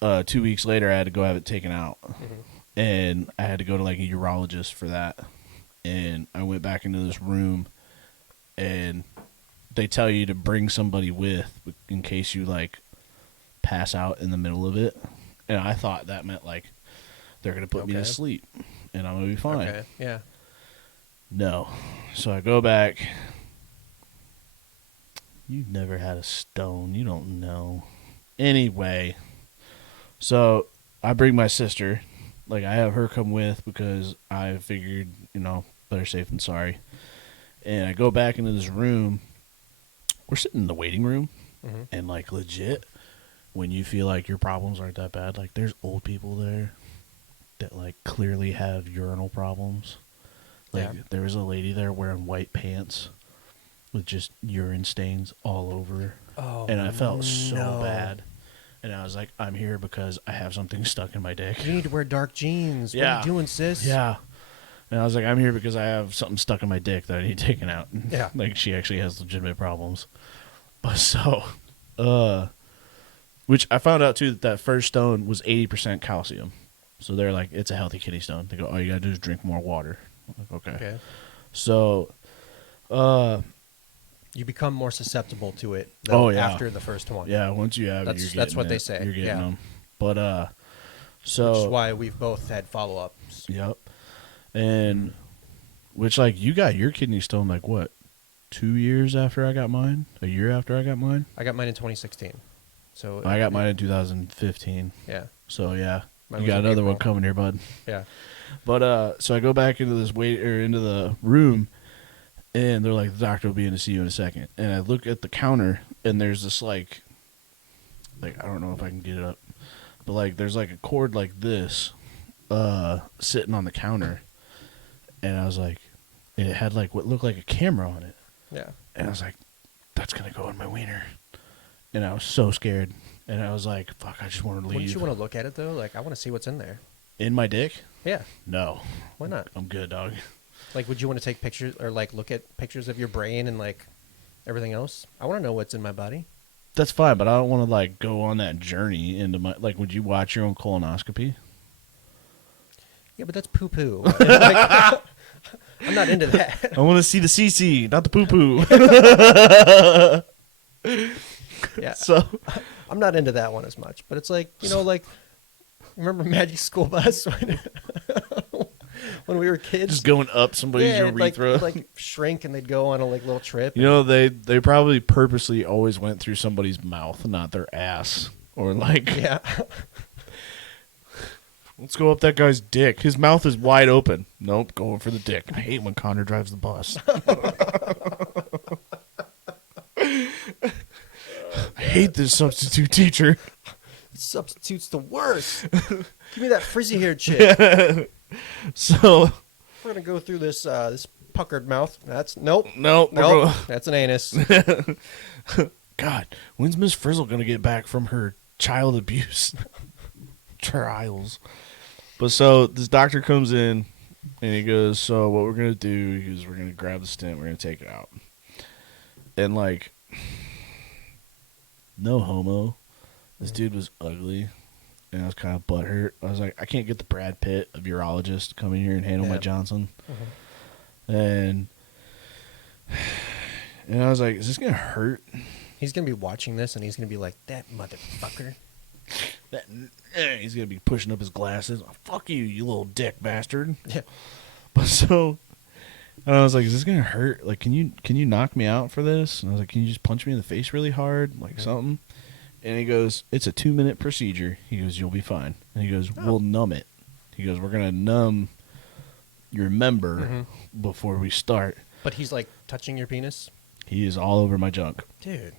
2 weeks later I had to go have it taken out, and I had to go to like a urologist for that. And I went back into this room, and they tell you to bring somebody with in case you like pass out in the middle of it. And I thought that meant like they're gonna put me to sleep, and I'm gonna be fine. Okay. Yeah. No. So I go back. You've never had a stone. You don't know. Anyway, so I bring my sister. Like, I have her come with because I figured, better safe than sorry. And I go back into this room. We're sitting in the waiting room. And, like, legit, when you feel like your problems aren't that bad, like, there's old people there that, like, clearly have urinal problems. Like, there was a lady there wearing white pants with just urine stains all over. Oh, and I felt so bad. And I was like, I'm here because I have something stuck in my dick. You need to wear dark jeans. Yeah. What are you doing, sis? Yeah. And I was like, I'm here because I have something stuck in my dick that I need taken out. Yeah. Like, she actually has legitimate problems. But so, which I found out, too, that first stone was 80% calcium. So they're like, it's a healthy kidney stone. They go, all you got to do is drink more water. I'm like, okay. So, you become more susceptible to it after the first one. Yeah, once you have it, that's what they say. You're getting them. But, so. Which is why we've both had follow-ups. Yep. And, which, like, you got your kidney stone, like, what? 2 years after I got mine? A year after I got mine? I got mine in 2016. So I got mine in 2015. Yeah. So, yeah. Mine You was got in another one April. coming here, bud. Yeah. But, so I go back into into the room, and they're like, the doctor will be in to see you in a second. And I look at the counter, and there's this, like, I don't know if I can get it up, but, like, there's, like, a cord like this, sitting on the counter. And I was like, and it had, like, what looked like a camera on it. Yeah. And I was like, that's going to go in my wiener. And I was so scared. And I was like, fuck, I just want to leave. Wouldn't you want to look at it, though? Like, I want to see what's in there. In my dick? Yeah. No. Why not? I'm good, dog. Like, would you want to take pictures or, like, look at pictures of your brain and, like, everything else? I want to know what's in my body. That's fine, but I don't want to, like, go on that journey into my... Like, would you watch your own colonoscopy? Yeah, but that's poo-poo. Like, I'm not into that. I want to see the CC, not the poo-poo. Yeah. So... I'm not into that one as much. But it's like, like... Remember Magic School Bus when we were kids? Just going up somebody's urethra. Like shrink and they'd go on a little trip. They probably purposely always went through somebody's mouth, not their ass. Or like, yeah. Let's go up that guy's dick. His mouth is wide open. Nope, going for the dick. I hate when Connor drives the bus. I hate this substitute teacher. Substitute's the worst. Give me that frizzy haired chick. Yeah. So we're gonna go through this this puckered mouth. That's nope. That's an anus. God, when's Miss Frizzle gonna get back from her child abuse trials? But so this doctor comes in and he goes, so what we're gonna do is we're gonna grab the stent, we're gonna take it out. And like, no homo. This dude was ugly, and I was kind of butthurt. I was like, I can't get the Brad Pitt of urologist to come in here and handle my Johnson. And I was like, is this going to hurt? He's going to be watching this, and he's going to be like, that motherfucker. He's going to be pushing up his glasses. Oh, fuck you, you little dick bastard. Yeah. But so, and I was like, is this going to hurt? Like, can you knock me out for this? And I was like, can you just punch me in the face really hard? Like something? And he goes, it's a 2-minute procedure. He goes, you'll be fine. And he goes, we'll numb it. He goes, we're going to numb your member before we start. But he's like touching your penis? He is all over my junk. Dude.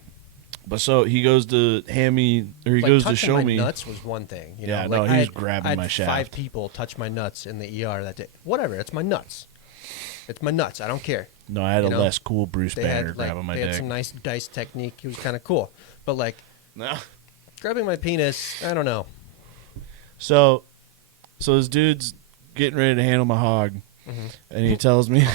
But so he goes to hand me, or he goes to show me. Touching my nuts was one thing. Yeah, no, he was grabbing my shaft. 5 people touch my nuts in the ER that day. Whatever, it's my nuts. It's my nuts. I don't care. No, I had a less cool Bruce Banner grabbing my dick. They had some nice dice technique. He was kind of cool. But like, no. Grabbing my penis, I don't know. So this dude's getting ready to handle my hog, and he tells me,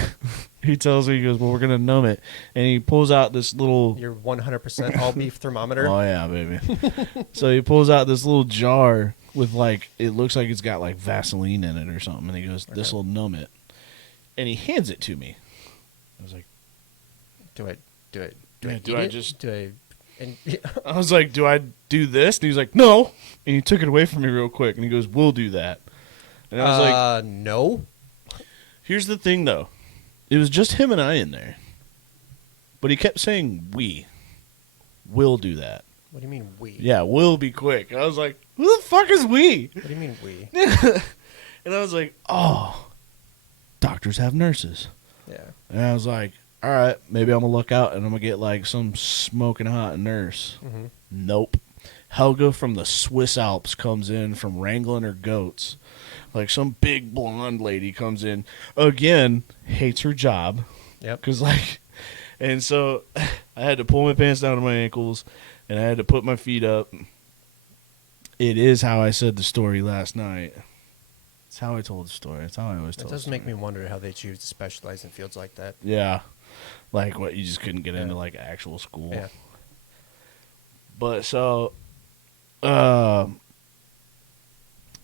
he goes, well, we're gonna numb it, and he pulls out this little. Your 100% all beef thermometer. Oh yeah, baby. So he pulls out this little jar with like, it looks like it's got like Vaseline in it or something, and he goes, "This will numb it," and he hands it to me. I was like, Do I I was like, do I do this? And he was like, no. And he took it away from me real quick. And he goes, we'll do that. And I was like, no. Here's the thing, though. It was just him and I in there. But he kept saying, we'll do that. What do you mean we? Yeah, we'll be quick. I was like, who the fuck is we? What do you mean we? And I was like, oh, doctors have nurses. Yeah. And I was like, all right, maybe I'm going to look out and I'm going to get like some smoking hot nurse. Mm-hmm. Nope. Helga from the Swiss Alps comes in from wrangling her goats. Like some big blonde lady comes in. Again, hates her job. Yep. And so I had to pull my pants down to my ankles and I had to put my feet up. It is how I said the story last night. It's how I told the story. It's how I always tell the story. It does make me wonder how they choose to specialize in fields like that. Yeah. Like what, you just couldn't get into like actual school. Yeah. But so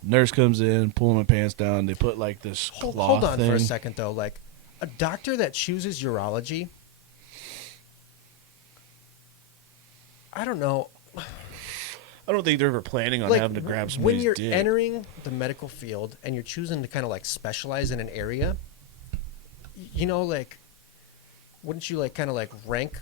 nurse comes in, pulling my pants down. They put like this cloth Hold on thing. for a second though. Like a doctor that chooses urology, I don't know. I don't think they're ever planning on having to grab somebody's when you're dick. entering the medical field and you're choosing to kind of like specialize in an area, you know, like, wouldn't you like kind of like rank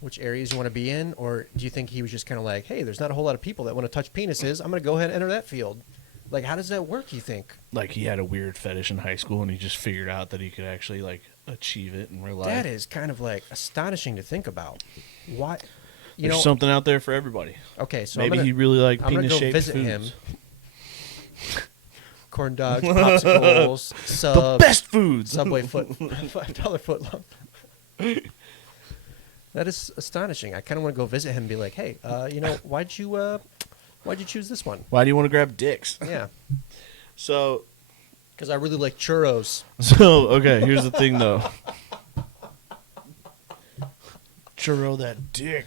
which areas you want to be in? Or do you think he was just kind of like, hey, there's not a whole lot of people that want to touch penises. I'm going to go ahead and enter that field. Like, how does that work, you think? Like he had a weird fetish in high school and he just figured out that he could actually like achieve it in real life. That is kind of like astonishing to think about. Why? There's something out there for everybody. Okay, so maybe he really liked penis-shaped visit foods. him. Corn dogs, popsicles, subs, The best foods. Subway foot, $5 foot long. That is astonishing. I kind of want to go visit him and be like, hey, why'd you choose this one? Why do you want to grab dicks? Yeah. So, because I really like churros. So okay, here's the thing though. Churro that dick.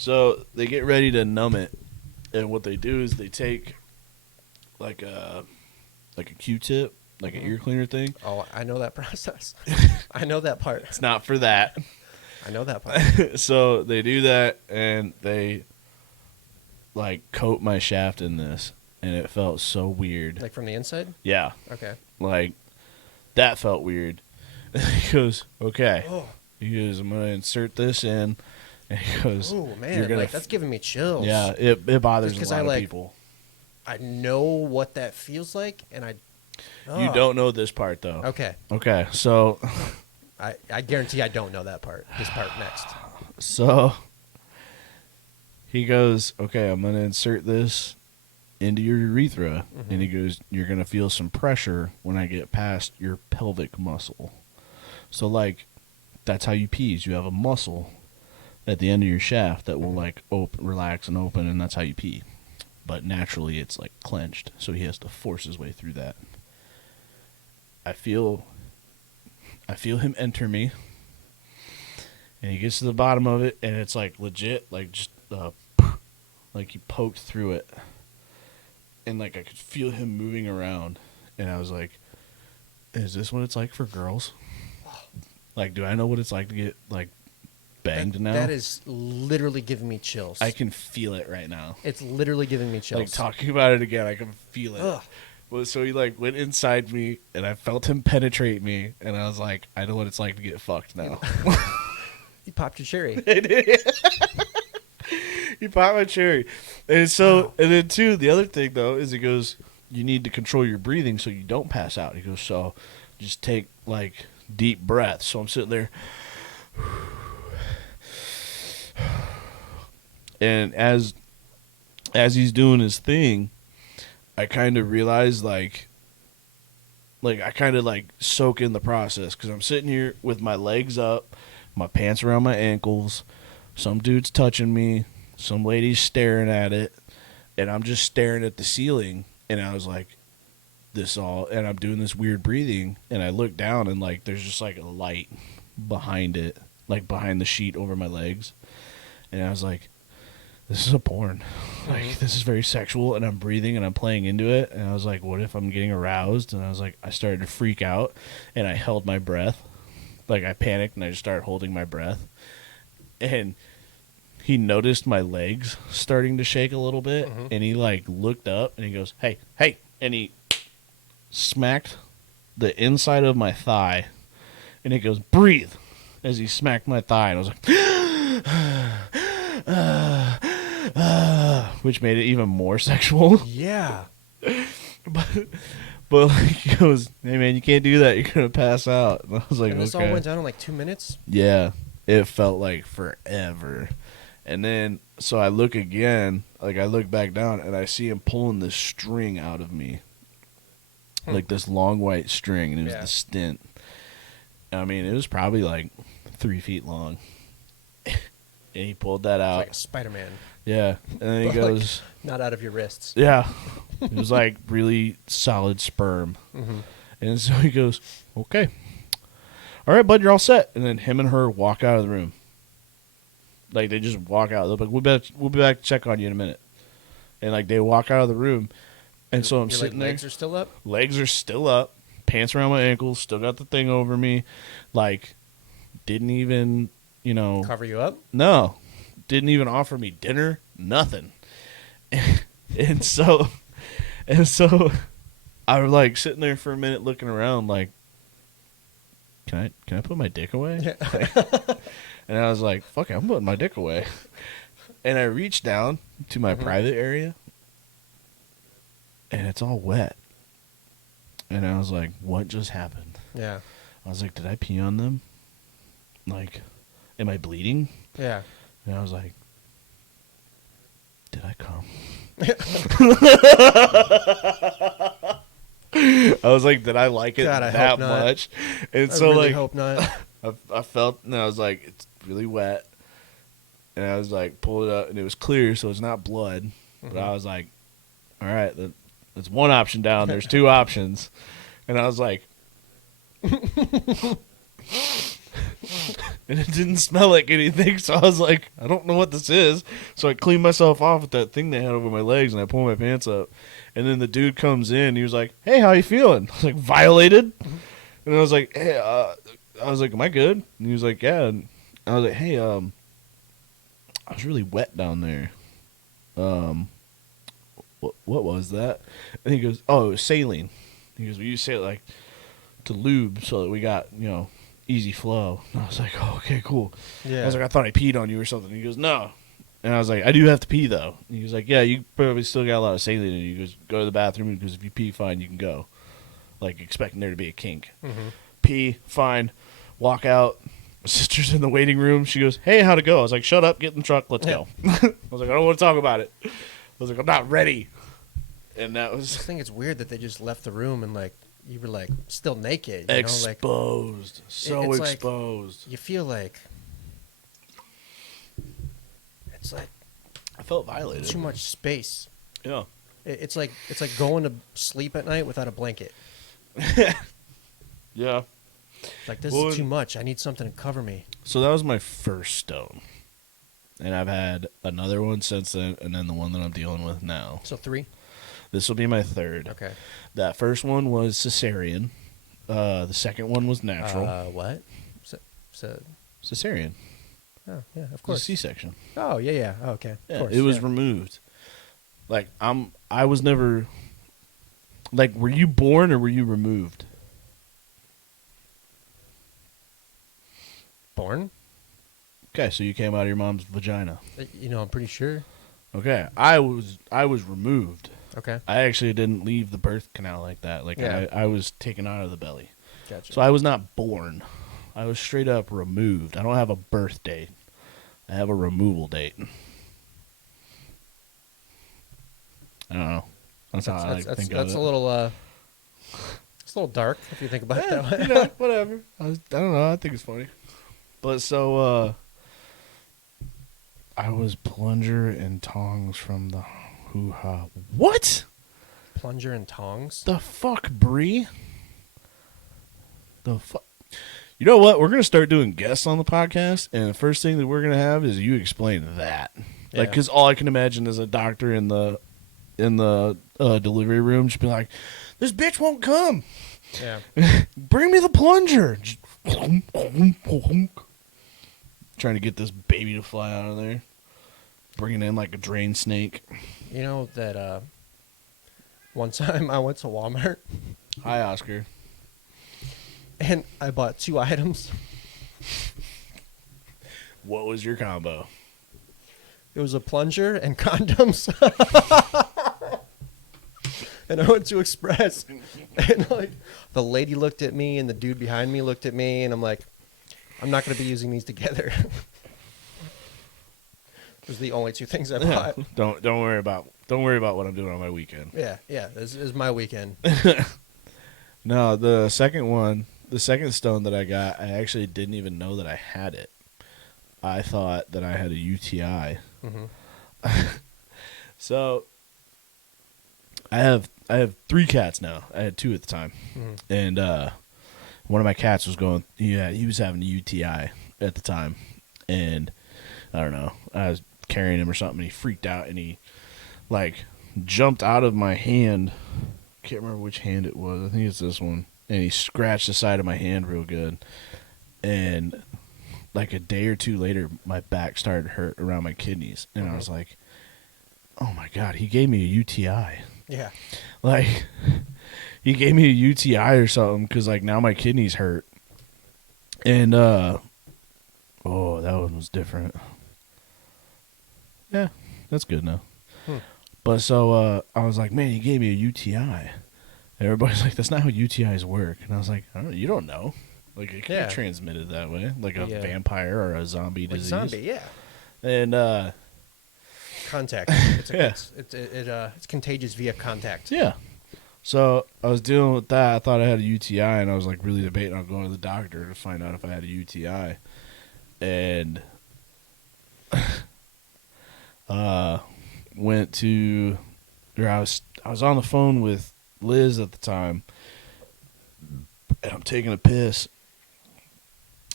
So they get ready to numb it, and what they do is they take like a Q-tip, like an ear cleaner thing. Oh, I know that process. I know that part. It's not for that. I know that part. So they do that, and they like coat my shaft in this, and it felt so weird. Like from the inside? Yeah. Okay. Like that felt weird. He goes, okay. Oh. He goes, I'm gonna insert this in. And he goes, oh man, like that's giving me chills. Yeah, it bothers a lot of people. I know what that feels like, and You don't know this part though. Okay. Okay, so I guarantee I don't know that part. This part next. So he goes, okay, I'm gonna insert this into your urethra, and he goes, you're gonna feel some pressure when I get past your pelvic muscle. So like, that's how you pee. You have a muscle at the end of your shaft that will like relax and open, and that's how you pee. But naturally it's like clenched, so he has to force his way through that. I feel him enter me, and he gets to the bottom of it, and it's like legit, like just like he poked through it, and like I could feel him moving around, and I was like, is this what it's like for girls? Like, do I know what it's like to get like banged now? That is literally giving me chills. I can feel it right now. It's literally giving me chills. Like talking about it again, I can feel it. Ugh. Well, so he like went inside me, and I felt him penetrate me, and I was like, I know what it's like to get fucked now. You popped your cherry. He popped my cherry, and so and then too, the other thing though is he goes, you need to control your breathing so you don't pass out. He goes, so just take like deep breaths. So I'm sitting there. And as he's doing his thing, I kind of realized like I kind of like soak in the process, because I'm sitting here with my legs up, my pants around my ankles, some dude's touching me, some lady's staring at it, And I'm just staring at the ceiling, and I was like, and I'm doing this weird breathing, and I look down, and like there's just like a light behind it, like behind the sheet over my legs, and I was like, this is a porn. Like, this is very sexual, and I'm breathing, and I'm playing into it, and I was like, what if I'm getting aroused? And I was like, I started to freak out, and I held my breath. Like, I panicked, and I just started holding my breath, and he noticed my legs starting to shake a little bit, and he, like, looked up, and he goes, hey, and he smacked the inside of my thigh, and he goes, breathe, as he smacked my thigh, and I was like, which made it even more sexual. Yeah. But like, he goes, hey man, you can't do that, you're gonna pass out. And I was like, and this okay. all went down in like 2 minutes? Yeah, it felt like forever. And then, so I look again, like I look back down, and I see him pulling this string out of me. Like this long white string, and it was the stint. I mean, it was probably like 3 feet long. And he pulled that out. Like a Spider-Man. Yeah. And then he goes... Like, not out of your wrists. Yeah. It was like really solid sperm. And so he goes, okay. All right, bud, you're all set. And then him and her walk out of the room. Like, they just walk out. They're like, we'll be back to check on you in a minute. And, like, they walk out of the room. And so I'm sitting there. Legs are still up? Legs are still up. Pants around my ankles. Still got the thing over me. Like, didn't even, cover you up? No. Didn't even offer me dinner. Nothing. And so I was like sitting there for a minute looking around like, can I put my dick away? And I was like, fuck it, I'm putting my dick away. And I reached down to my private area, and it's all wet. And I was like, what just happened? Yeah. I was like, did I pee on them? Like, am I bleeding? Yeah. And I was like, did I come? I was like, did I like it that much? And so, really like, hope not. I felt, and I was like, it's really wet. And I was like, pull it up, and it was clear, so it's not blood. But I was like, all right, that's one option down. There's 2 options. And I was like, and it didn't smell like anything, so I was like, I don't know what this is. So I cleaned myself off with that thing they had over my legs, and I pulled my pants up. And then the dude comes in, and he was like, hey, how you feeling? I was like, violated? And I was like, hey, I was like, am I good? And he was like, yeah. And I was like, hey, I was really wet down there. What was that? And he goes, oh, it was saline. He goes, we use saline like to lube so that we got, easy flow. And I was like, oh, okay, cool. Yeah. I was like, I thought I peed on you or something. He goes, no. And I was like, I do have to pee, though. And he was like, yeah, you probably still got a lot of saline in you. He goes, go to the bathroom, because if you pee, fine, you can go. Like, expecting there to be a kink. Pee, fine. Walk out. My sister's in the waiting room. She goes, hey, how'd it go? I was like, shut up, get in the truck, let's go. I was like, I don't want to talk about it. I was like, I'm not ready. And that was... I think it's weird that they just left the room and, like, you were, like, still naked. Exposed. So it's exposed. Like, you feel like... It's like... I felt violated. Too much space. Yeah. It's like going to sleep at night without a blanket. Yeah. Like, this is too much. I need something to cover me. So that was my first stone. And I've had another one since then, and then the one that I'm dealing with now. So 3? This will be my third. Okay. That first one was cesarean. The second one was natural. What? Cesarean. Oh, yeah, of course. C-section. Oh, yeah. Oh, okay. Yeah, of course, it was removed. Like, I was never... Like, were you born or were you removed? Born? Okay, so you came out of your mom's vagina. I'm pretty sure. Okay, I was removed. Okay. I actually didn't leave the birth canal like that. Like, yeah. I was taken out of the belly. Gotcha. So I was not born. I was straight up removed. I don't have a birth date. I have a removal date. I don't know. That's how I think of it. That's a little, it's a little dark if you think about it that way. Whatever. I don't know. I think it's funny. But so, I was plunger and tongs from the Hoo-ha. What? Plunger and tongs? The fuck, Bree? The fuck? You know what? We're going to start doing guests on the podcast, and the first thing that we're going to have is you explain that. Yeah. Like, because all I can imagine is a doctor in the delivery room just be like, this bitch won't come. Yeah. Bring me the plunger. Just trying to get this baby to fly out of there. Bringing in like a drain snake. You know that one time I went to Walmart. Hi, Oscar. And I bought 2 items. What was your combo? It was a plunger and condoms. And I went to Express. And like the lady looked at me and the dude behind me looked at me. And I'm like, I'm not going to be using these together. Those are the only 2 things I bought. Don't worry about what I'm doing on my weekend. Yeah. This is my weekend. No, the second stone that I got, I actually didn't even know that I had it. I thought that I had a UTI. Mm-hmm. So I have 3 cats now. I had 2 at the time, and one of my cats was going. Yeah, he was having a UTI at the time, and I don't know. I was carrying him or something, and he freaked out, and he like jumped out of my hand. Can't remember which hand it was. I think it's this one. And he scratched the side of my hand real good. And like a day or 2 later, my back started to hurt around my kidneys. And I was like, oh my God, he gave me a UTI. Yeah. Like, he gave me a UTI or something because like now my kidneys hurt. And, oh, that one was different. Yeah, that's good now. But so I was like, man, he gave me a UTI. Everybody's like, that's not how UTIs work. And I was like, you don't know. Like, it can be transmitted that way. Like a vampire or a zombie disease. Zombie, yeah. And, contact. It's contagious via contact. Yeah. So I was dealing with that. I thought I had a UTI, and I was, like, really debating on going to the doctor to find out if I had a UTI. And went to, or I was on the phone with Liz at the time, and I'm taking a piss,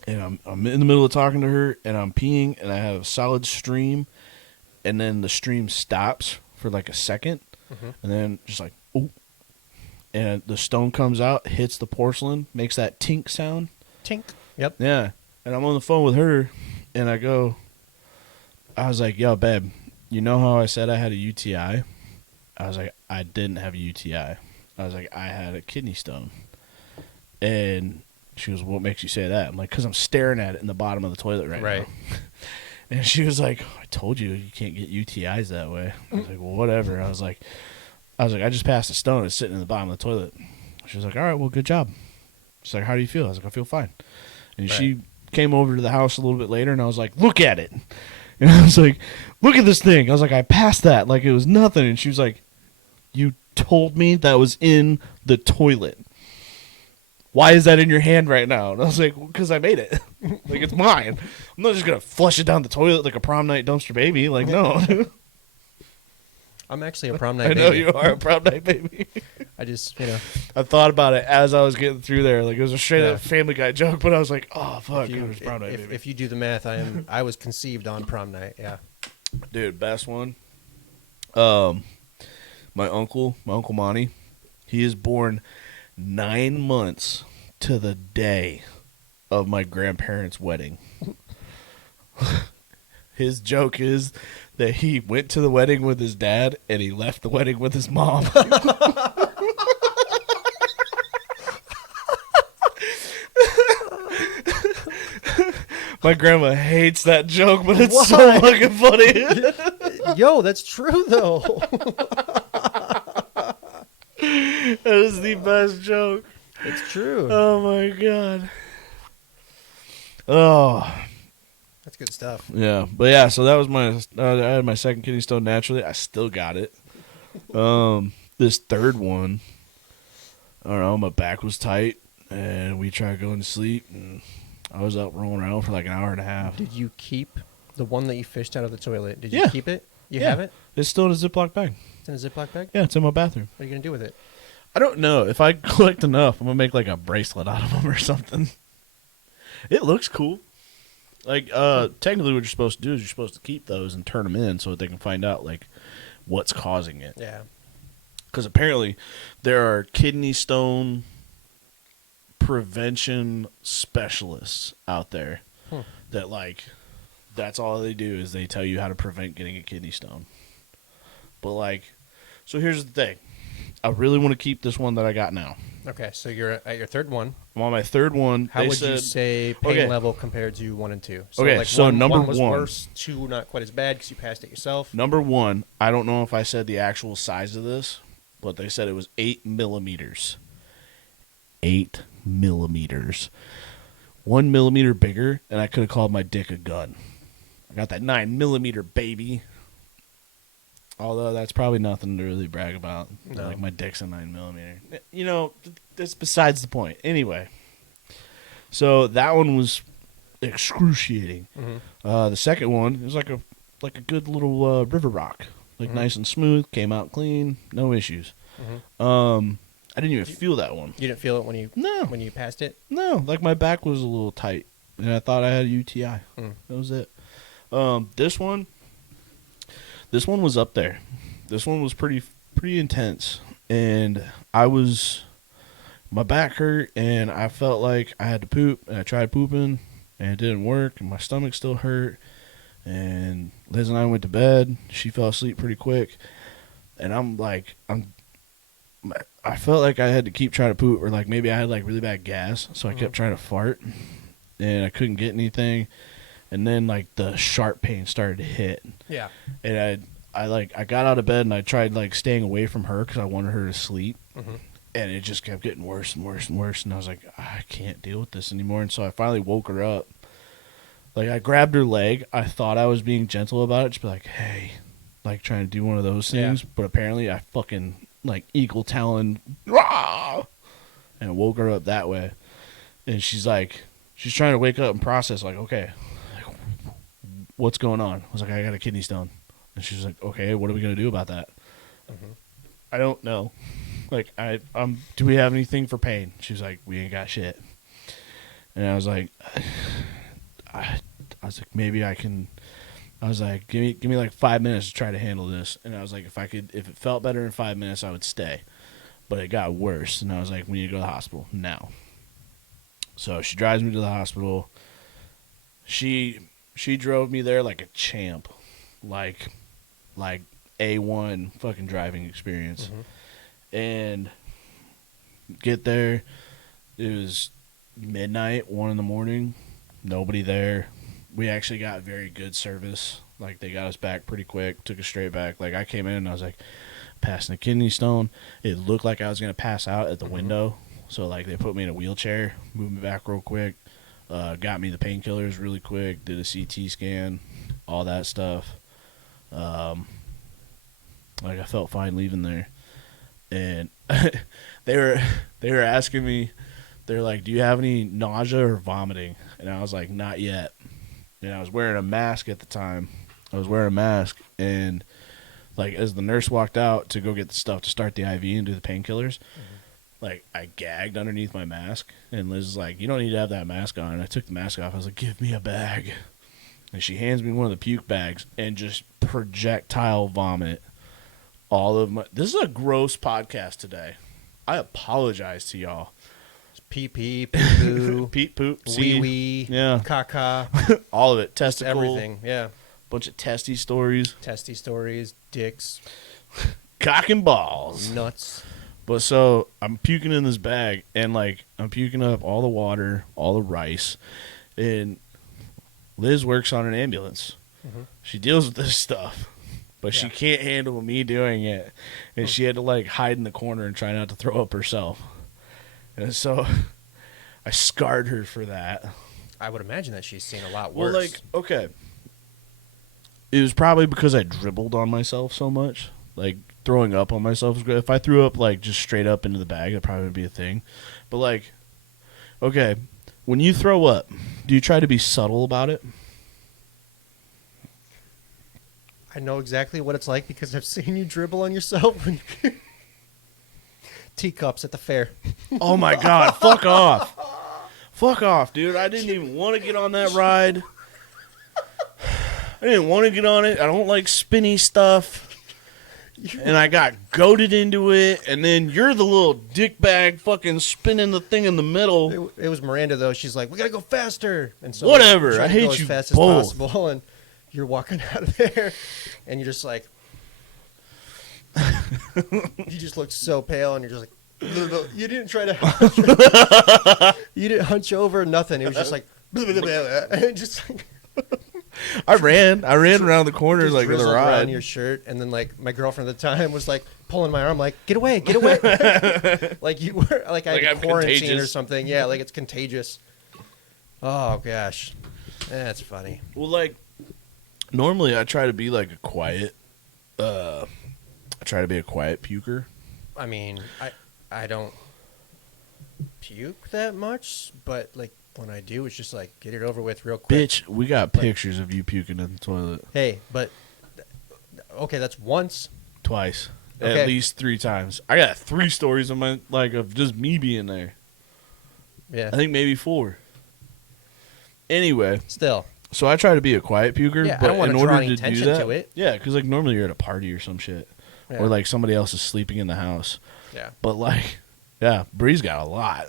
and I'm in the middle of talking to her, and I'm peeing, and I have a solid stream, and then the stream stops for like a second, and then just like, oh, and the stone comes out, hits the porcelain, makes that tink sound. Tink. Yep. Yeah. And I'm on the phone with her, and I was like, yo, babe, you know how I said I had a UTI? I was like, I didn't have a UTI. I was like, I had a kidney stone. And she was, what makes you say that? I'm like, because I'm staring at it in the bottom of the toilet right now. And she was like, I told you can't get UTIs that way. I was like, well, whatever. I was like, I just passed a stone. It's sitting in the bottom of the toilet. She was like, all right, well, good job. She's like, how do you feel? I was like, I feel fine. And she came over to the house a little bit later, and I was like, look at it. And I was like, look at this thing. I was like, I passed that like it was nothing. And she was like, you told me that was in the toilet. Why is that in your hand right now? And I was like, because I made it. Like, it's mine. I'm not just going to flush it down the toilet like a prom night dumpster baby. Like, no. I'm actually a prom night baby. I know you are a prom night baby. I just, I thought about it as I was getting through there. Like, it was a straight up Family Guy joke, but I was like, oh, fuck. Prom night baby. If you do the math, I was conceived on prom night, yeah. Dude, best one. My uncle Monty, he is born 9 months to the day of my grandparents' wedding. His joke is that he went to the wedding with his dad and he left the wedding with his mom. My grandma hates that joke, but it's so fucking funny. Yo, that's true, though. That is the best joke. It's true. Oh, my God. Oh. That's good stuff. Yeah. But, yeah, so that was I had my second kidney stone naturally. I still got it. This third one, I don't know, my back was tight, and we tried going to sleep, and I was up rolling around for like an hour and a half. Did you keep the one that you fished out of the toilet? Did you keep it? You have it? It's still in a Ziploc bag. It's in a Ziploc bag? Yeah, it's in my bathroom. What are you going to do with it? I don't know. If I collect enough, I'm going to make like a bracelet out of them or something. It looks cool. Like, technically what you're supposed to do is you're supposed to keep those and turn them in so that they can find out, like, what's causing it. Yeah. Because apparently there are kidney stone prevention specialists out there that, like, that's all they do is they tell you how to prevent getting a kidney stone. But, like, so here's the thing. I really want to keep this one that I got now. Okay, so you're at your third one. I'm on my third one. How would you say pain level compared to 1 and 2? So okay, like so number one was one. worse, 2 not quite as bad because you passed it yourself. Number 1, I don't know if I said the actual size of this, but they said it was 8 millimeters. 8 millimeters. 1 millimeter bigger, and I could have called my dick a gun. I got that 9 millimeter, baby. Although that's probably nothing to really brag about. No. Like my dick's a 9 millimeter. You know, that's besides the point. Anyway, so that one was excruciating. Mm-hmm. The second one was like a good little river rock, like nice and smooth. Came out clean, no issues. Mm-hmm. I didn't even feel that one. You didn't feel it when you passed it? No, like my back was a little tight, and I thought I had a UTI. That was it. This one was up there. This one was pretty intense, and my back hurt, and I felt like I had to poop, and I tried pooping, and it didn't work, and my stomach still hurt, and Liz and I went to bed. She fell asleep pretty quick, and I felt like I had to keep trying to poop, or like maybe I had like really bad gas, so I kept trying to fart, and I couldn't get anything. And then, like, the sharp pain started to hit. Yeah. And I got out of bed, and I tried, like, staying away from her because I wanted her to sleep. Mm-hmm. And it just kept getting worse and worse and worse. And I was like, I can't deal with this anymore. And so I finally woke her up. Like, I grabbed her leg. I thought I was being gentle about it. Just be like, hey. Like, trying to do one of those things. Yeah. But apparently I fucking, like, eagle talon. Rah! And woke her up that way. And she's like, she's trying to wake up and process, like, okay. What's going on? I was like, I got a kidney stone. And she was like, okay, what are we going to do about that? Mm-hmm. I don't know. Like, do we have anything for pain? She was like, we ain't got shit. And I was like, maybe I can. I was like, give me like 5 minutes to try to handle this. And I was like, if it felt better in 5 minutes, I would stay. But it got worse. And I was like, we need to go to the hospital now. So she drives me to the hospital. She drove me there like a champ, like A1 fucking driving experience. Mm-hmm. And get there, it was midnight, 1 a.m, nobody there. We actually got very good service. Like, they got us back pretty quick, took us straight back. Like, I came in and I was like, passing a kidney stone. It looked like I was going to pass out at the window. So, like, they put me in a wheelchair, moved me back real quick. Got me the painkillers really quick, did a CT scan, all that stuff. Like, I felt fine leaving there. And they were asking me, they're like, do you have any nausea or vomiting? And I was like, not yet. And I was wearing a mask at the time. And like, as the nurse walked out to go get the stuff to start the IV and do the painkillers, like, I gagged underneath my mask, and Liz is like, you don't need to have that mask on. And I took the mask off. I was like, give me a bag. And she hands me one of the puke bags and just projectile vomit all of my... This is a gross podcast today. I apologize to y'all. It's pee-pee, poo-poo. Pee-poop, wee-wee, yeah. caca. All of it. Testicle. Everything, yeah. Bunch of testy stories. Testy stories, dicks. Cock and balls. Nuts. But so I'm puking in this bag, and like I'm puking up all the water, all the rice, and Liz works on an ambulance. Mm-hmm. She deals with this stuff, but she can't handle me doing it, and she had to like hide in the corner and try not to throw up herself. And so I scarred her for that. I would imagine that she's seen a lot worse. Well, like, okay, it was probably because I dribbled on myself so much, like. Throwing up on myself is good. If I threw up like just straight up into the bag, that probably would be a thing. But like, okay, when you throw up, do you try to be subtle about it? I know exactly what it's like because I've seen you dribble on yourself when you teacups at the fair. Oh my God, fuck off. Fuck off, dude. I didn't even want to get on that ride. I didn't want to get on it. I don't like spinny stuff. And I got goaded into it, and then you're the little dickbag fucking spinning the thing in the middle. It was Miranda, though. She's like, we got to go faster. And so whatever. I hate as you fast both. as possible, and you're walking out of there, and you're just like, you just look so pale, and you're just like, you didn't try to, you didn't hunch over, nothing. It was just like, and just like, I ran around the corner just like with a drizzled rod. around your shirt, and then like my girlfriend at the time was like pulling my arm, like, get away, like you were like I had quarantine contagious. Or something. Yeah, like it's contagious. Oh gosh, that's funny. Well, like normally I try to be like a quiet, puker. I mean, I don't puke that much, but like when I do, it's just like get it over with real quick. Bitch, we got pictures of you puking in the toilet. Hey, but okay, that's once. Twice. Okay. At least 3 times. I got 3 stories of my of just me being there. Yeah. I think maybe 4. Anyway. Still. So I try to be a quiet puker, yeah, but I don't in want to draw order any to do attention that, to it. yeah, because like normally you're at a party or some shit, Yeah. or like somebody else is sleeping in the house. Yeah. But like, yeah, Bree's got a lot.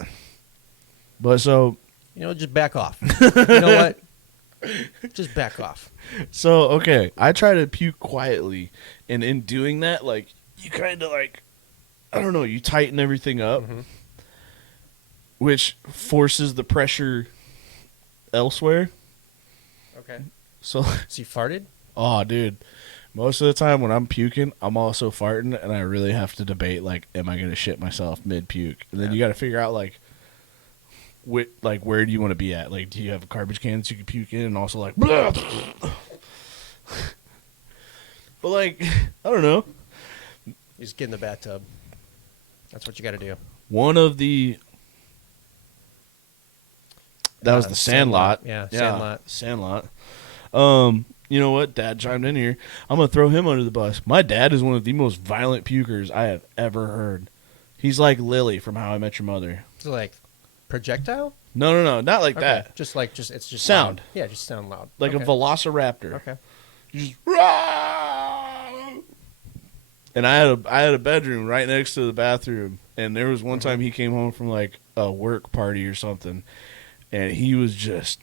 But so, just back off. You know what? Just back off. So okay, I try to puke quietly, and in doing that, like you kind of like, I don't know, you tighten everything up, which forces the pressure elsewhere. Okay. So you farted? Oh, dude. Most of the time when I'm puking, I'm also farting, and I really have to debate, like, am I going to shit myself mid-puke? And then you got to figure out, like, where do you want to be at? Like, do you have a garbage can that you can puke in, and also, like, blah! But, like, I don't know. You just get in the bathtub. That's what you got to do. One of the... That was the Sandlot. Yeah, Sandlot. You know what? Dad chimed in here. I'm going to throw him under the bus. My dad is one of the most violent pukers I have ever heard. He's like Lily from How I Met Your Mother. So like projectile? No, not like that. It's just sound. Loud. Yeah, just sound loud. Like a velociraptor. Okay. Just and I had a bedroom right next to the bathroom, and there was one time he came home from like a work party or something, and he was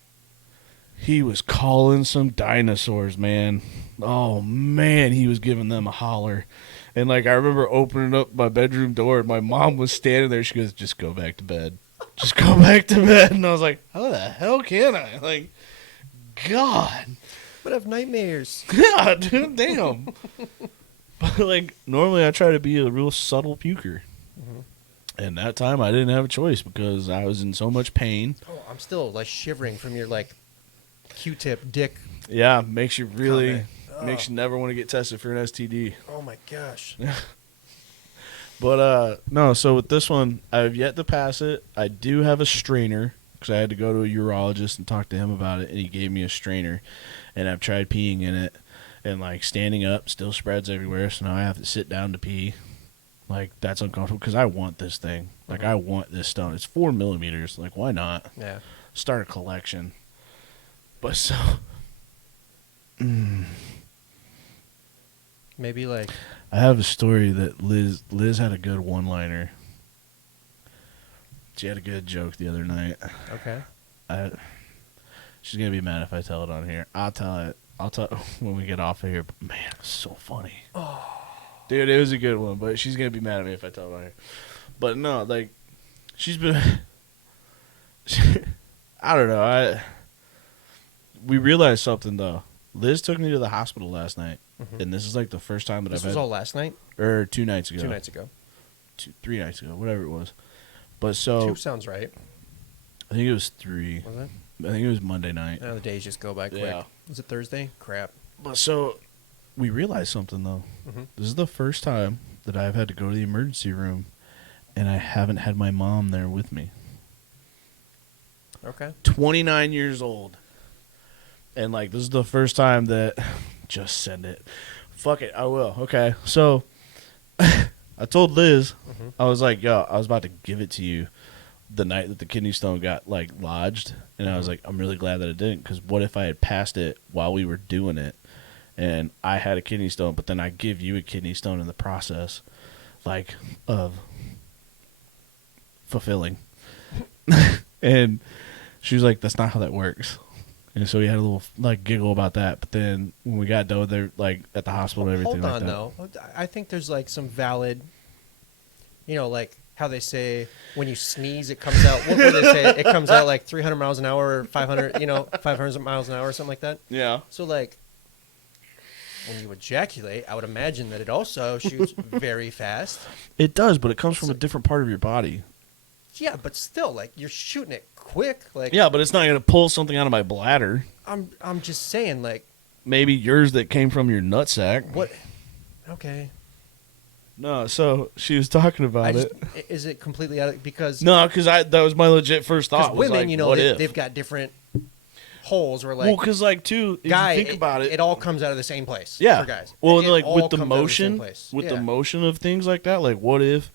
calling some dinosaurs, man. Oh, man, he was giving them a holler. And, like, I remember opening up my bedroom door, and my mom was standing there. She goes, just go back to bed. Just go back to bed. And I was like, how the hell can I? Like, God. But I have nightmares. Yeah, dude, damn. But, like, normally I try to be a real subtle puker. And that time I didn't have a choice because I was in so much pain. Oh, I'm still, like, shivering from your, like, Q-tip dick. Yeah, makes you makes you never want to get tested for an STD. Oh my gosh. But no, so with this one, I've yet to pass it. I do have a strainer because I had to go to a urologist and talk to him about it, and he gave me a strainer, and I've tried peeing in it, and like standing up still spreads everywhere, so now I have to sit down to pee. Like that's uncomfortable because I want this thing. Like I want this stone. It's 4 millimeters. Like why not? Yeah. Start a collection. But so, maybe like I have a story that Liz had a good one-liner. She had a good joke the other night. Okay. She's gonna be mad if I tell it on here. I'll tell it when we get off of here. But man, it was so funny. Oh, dude, it was a good one. But she's gonna be mad at me if I tell it on here. But no, like she's been. I don't know. We realized something, though. Liz took me to the hospital last night, and this is like the first time that this was all last night? Or 2 nights ago. 2 nights ago. 3 nights ago, whatever it was. But so... 2 sounds right. I think it was 3. Was it? I think it was Monday night. Now the days just go by quick. Yeah. Was it Thursday? Crap. But so, we realized something, though. This is the first time that I've had to go to the emergency room, and I haven't had my mom there with me. Okay. 29 years old. And, like, this is the first time that just send it. Fuck it, I will. Okay, so I told Liz, I was like, yo, I was about to give it to you the night that the kidney stone got like lodged, and I was like, I'm really glad that it didn't, because what if I had passed it while we were doing it, and I had a kidney stone, but then I give you a kidney stone in the process, like, of fulfilling. And she was like, that's not how that works. And so we had a little like giggle about that, but then when we got done there, like at the hospital and everything, hold on, like that. though. I think there's like some valid, like how they say when you sneeze, it comes out. What would they say? It comes out like 300 miles an hour, or 500, 500 miles an hour, or something like that. Yeah. So like when you ejaculate, I would imagine that it also shoots very fast. It does, but it comes from a different part of your body. Yeah, but still, like you're shooting it quick. Like Yeah, but it's not going to pull something out of my bladder. I'm just saying, like Maybe yours that came from your nutsack. what? Okay. No, so she was talking about it. Is it completely out of because No, because that was my legit first thought. Was women, like, what if? they've got different holes where like Well, because like too, if guy, you think about it, it all comes out of the same place. yeah. For guys. Well, It like all with the comes out of same motion, place. with Yeah. the motion of things like that, like what if,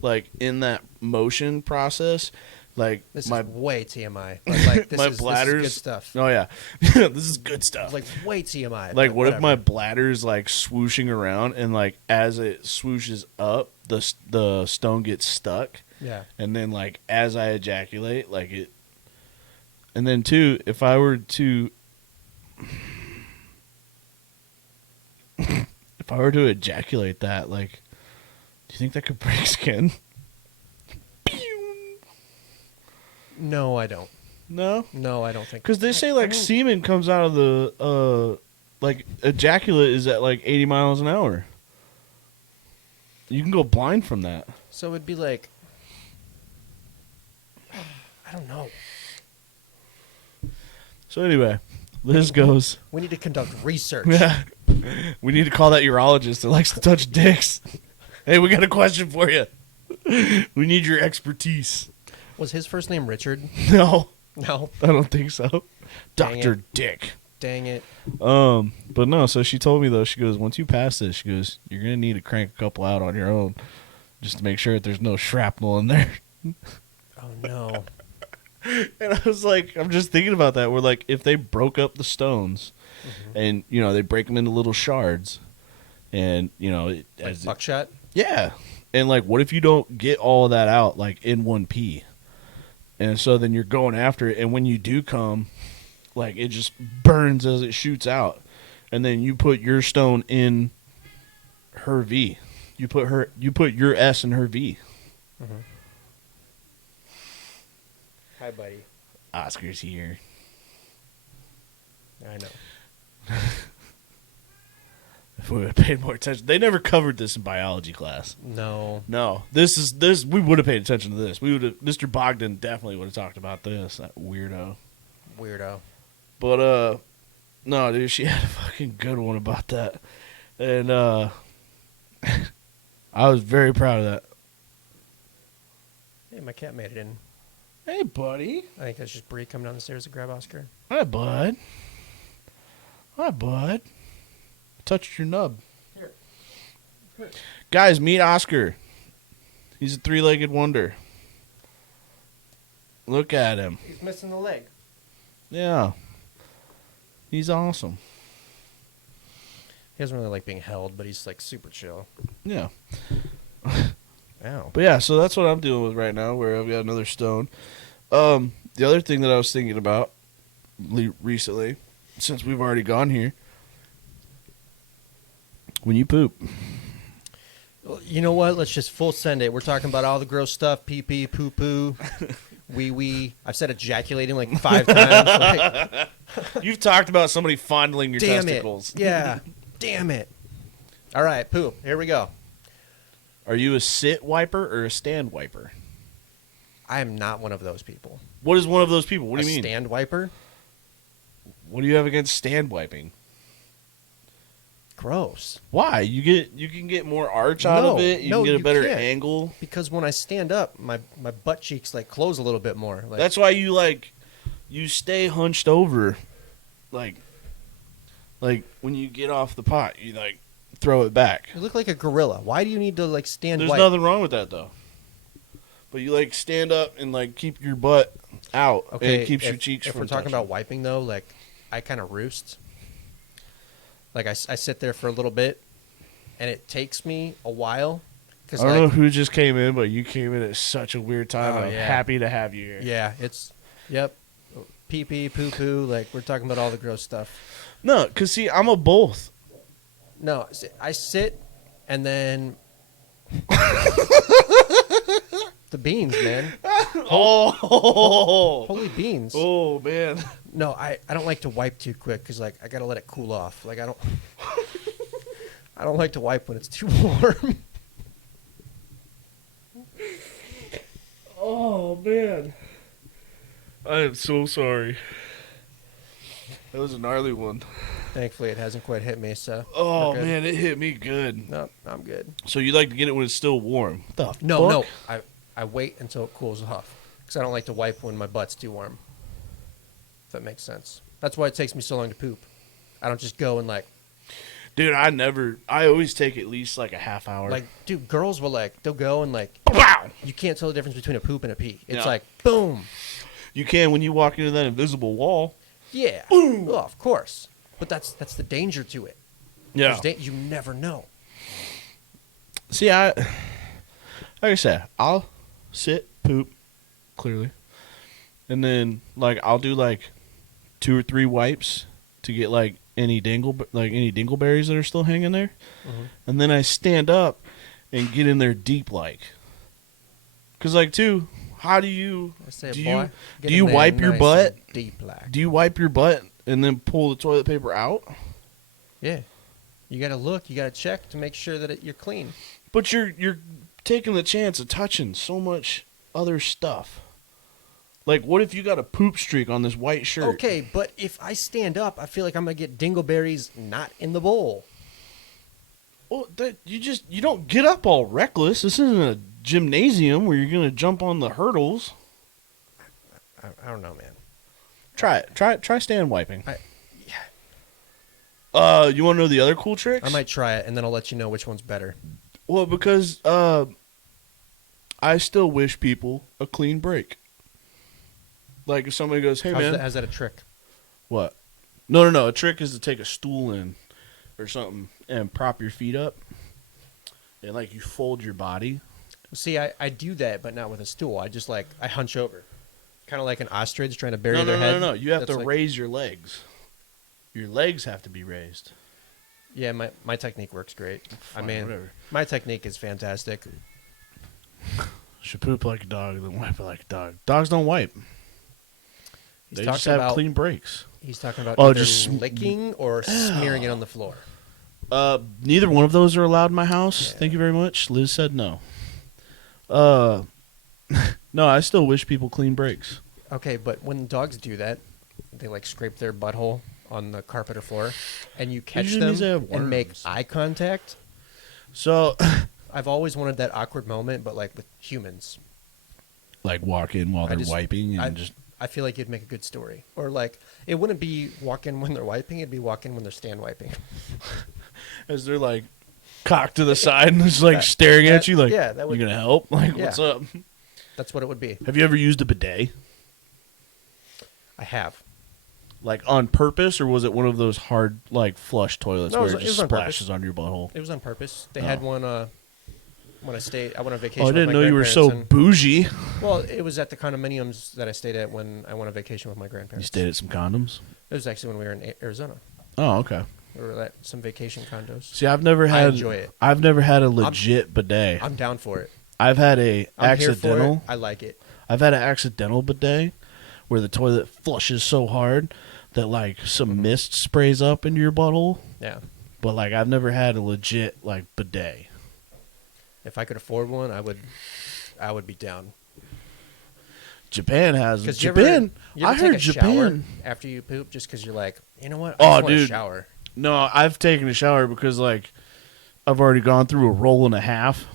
like in that motion process, like This my is way TMI. But like this my is bladders, good stuff. Oh yeah, this is good stuff. Like way TMI. Like but what if whatever. my bladder's like swooshing around and like as it swooshes up, the stone gets stuck. Yeah. And then like as I ejaculate, like it. And then too, if I were to ejaculate that, like, do you think that could break skin? No, I don't. No, No, I don't think. because they say like semen comes out of the like ejaculate is at like 80 miles an hour. You can go blind from that. So it'd be like I don't know. So anyway, Liz goes, We need to conduct research. yeah, we need to call that urologist that likes to touch dicks. Hey, we got a question for you. We need your expertise. Was his first name Richard? No, No. I don't think so. Dang Dr. it. Dick. Dang it. But no, so she told me though, she goes, once you pass this, she goes, you're gonna need to crank a couple out on your own just to make sure that there's no shrapnel in there. Oh no. And I was like, I'm just thinking about that. Where like if they broke up the stones and they break them into little shards and Like buckshot? yeah. And like what if you don't get all of that out like in one pee? And so then you're going after it, and when you do come, like it just burns as it shoots out. And then you put your stone in her V. You put your S in her V. Mm-hmm. Hi, buddy. Oscar's here. I know. If we would have paid more attention. They never covered this in biology class. No. No. This we would have paid attention to this. We would have Mr. Bogdan definitely would have talked about this. That weirdo. But no, dude, she had a fucking good one about that. And I was very proud of that. Hey, my cat made it in. Hey, buddy. I think that's just Bree coming down the stairs to grab Oscar. Hi, bud. Hi, bud. Touched your nub. Here. Guys, meet Oscar. He's a three-legged wonder. Look at him. He's missing the leg. Yeah. He's awesome. He doesn't really like being held, but he's like super chill. Yeah. Ow. But yeah, so that's what I'm dealing with right now, where I've got another stone. The other thing that I was thinking about recently, since we've already gone here, when you poop. Well, you know what? Let's just full send it. We're talking about all the gross stuff: pee pee, poo poo, wee wee. I've said ejaculating like 5 times. Like, You've talked about somebody fondling your damn testicles. it! Yeah, damn it! All right, poo. Here we go. Are you a sit wiper or a stand wiper? I am not one of those people. What is one of those people? What do you mean? Stand wiper? What do you have against stand wiping? Gross. Why? You can get more arch out of it. You can get a better can't. angle. Because when I stand up, my butt cheeks like close a little bit more. Like, That's why you stay hunched over, like Like, when you get off the pot, you, like, throw it back. You look like a gorilla. Why do you need to, like, stand There's white? nothing wrong with that, though. But you, like, stand up and, like, keep your butt out. Okay, and it keeps your cheeks if from we're talking touching. about wiping, though, like, I kind of roost. Like, I sit there for a little bit, and it takes me a while. I don't know who just came in, but you came in at such a weird time. Oh, I'm yeah. happy to have you here. Yeah, yep. Pee-pee, poo-poo, like, we're talking about all the gross stuff. No, because, see, I'm a both. No, I sit, and then... the beans, man. Oh! Holy beans. Oh, man. No, I don't like to wipe too quick because, like, I got to let it cool off. Like, I don't... I don't like to wipe when it's too warm. Oh, man. I am so sorry. That was a gnarly one. Thankfully, it hasn't quite hit me, so... Oh, we're good. man, it hit me good. No, I'm good. So you like to get it when it's still warm? No. I wait until it cools off because I don't like to wipe when my butt's too warm. If that makes sense. That's why it takes me so long to poop. I don't just go and, like... Dude, I always take at least like a half hour. Like, dude, girls will, like, they'll go and, like... Wow! You can't tell the difference between a poop and a pee. It's Yeah. like, boom. You can when you walk into that invisible wall. Yeah. Oh, of course. But that's the danger to it. Yeah. You never know. See, like I said, I'll sit, poop, clearly. And then, like, I'll do, like, 2 or 3 wipes to get, like, any dingleberries that are still hanging there. Mm-hmm. And then I stand up and get in there deep, like. Because, like, too, how do you... I say, do boy, do you wipe your butt? Deep black. Do you wipe your butt and then pull the toilet paper out? Yeah. You got to look. You got to check to make sure that you're clean. But you're taking the chance of touching so much other stuff. Like, what if you got a poop streak on this white shirt? Okay, but if I stand up, I feel like I'm going to get dingleberries not in the bowl. Well, you don't get up all reckless. This isn't a gymnasium where you're going to jump on the hurdles. I don't know, man. Try it. Try stand wiping. Yeah. You want to know the other cool tricks? I might try it, and then I'll let you know which one's better. Well, because I still wish people a clean break. Like, if somebody goes, hey, man. How's that a trick? What? No. A trick is to take a stool in or something and prop your feet up. And, like, you fold your body. See, I do that, but not with a stool. I just, like, I hunch over. Kind of like an ostrich trying to bury their head. No. You have That's to like, raise your legs. Your legs have to be raised. Yeah, my technique works great. Fine, I mean, whatever. my technique is fantastic. Should poop like a dog, then wipe it like a dog. Dogs don't wipe. He's They talking just have about clean breaks. He's talking about Oh, either just licking or smearing it on the floor. Neither one of those are allowed in my house. Yeah. Thank you very much. Liz said no. No, I still wish people clean breaks. Okay, but when dogs do that, they like scrape their butthole on the carpet or floor, and you catch Usually them means they have and make worms. eye contact. So, I've always wanted that awkward moment, but like with humans. like walk in while they're wiping and I feel like you'd make a good story. Or like, it wouldn't be walk in when they're wiping, it'd be walk in when they're stand wiping. as they're like cocked to the side and just like staring at you like, yeah, that would- you gonna help? Like, Yeah. what's up? That's what it would be. Have you ever used a bidet? I have. Like on purpose, or was it one of those hard like flush toilets No, where it it was just on purpose. splashes on your butthole? It was on purpose. They Oh. had one when I went on vacation. Oh, I with didn't my know you were so grandparents bougie. and- well, it was at the condominiums that I stayed at when I went on vacation with my grandparents. You stayed at some condoms? It was actually when we were in Arizona. Oh, okay. We were at some vacation condos. See, I've never I had. enjoy it. I've never had a legit bidet. I'm down for it. I've had a I'm here for accidental. it. I like it. I've had an accidental bidet where the toilet flushes so hard that like some mist sprays up into your butthole. Yeah. But like I've never had a legit like bidet. If I could afford one, I would be down. Japan has Because Japan. I take heard a Japan. shower after you poop just because you're like, you know what? I Oh, just want dude. to shower. No, I've taken a shower because like I've already gone through a roll and a half,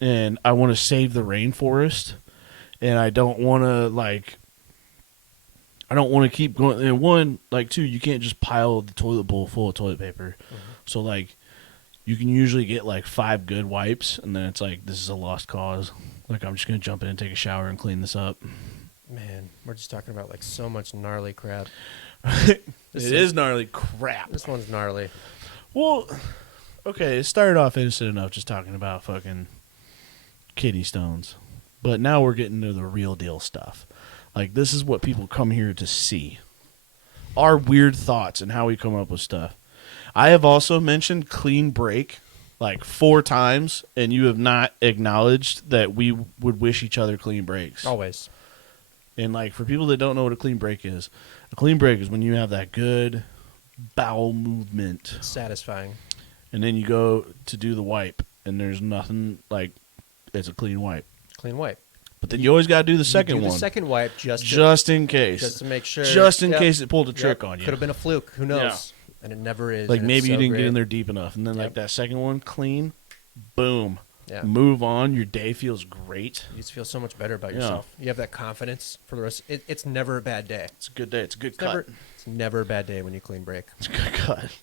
and I want to save the rainforest, and I don't want to like. I don't want to keep going. And one, like, two, you can't just pile the toilet bowl full of toilet paper. So, like, you can usually get, like, 5 good wipes, and then it's like, this is a lost cause. Like, I'm just going to jump in and take a shower and clean this up. Man, we're just talking about, like, so much gnarly crap. It is gnarly crap. This one's gnarly. Well, okay, it started off innocent enough just talking about fucking kidney stones. But now we're getting to the real deal stuff. Like, this is what people come here to see. Our weird thoughts and how we come up with stuff. I have also mentioned clean break like 4 times, and you have not acknowledged that we would wish each other clean breaks. Always. And, like, for people that don't know what a clean break is when you have that good bowel movement. It's satisfying. And then you go to do the wipe, and there's nothing, like, it's a clean wipe. Clean wipe. But then you always got to do the second one. The second wipe just in case. Just to make sure. Just in case it pulled a trick on you. Could have been a fluke. Who knows? Yeah. And it never is. Like, maybe you didn't get in there deep enough. And then, like, that second one, clean, boom. Yeah. Move on. Your day feels great. You just feel so much better about yourself. You have that confidence for the rest. It's never a bad day. It's a good day. It's a good cut. It's never a bad day when you clean break. It's a good cut.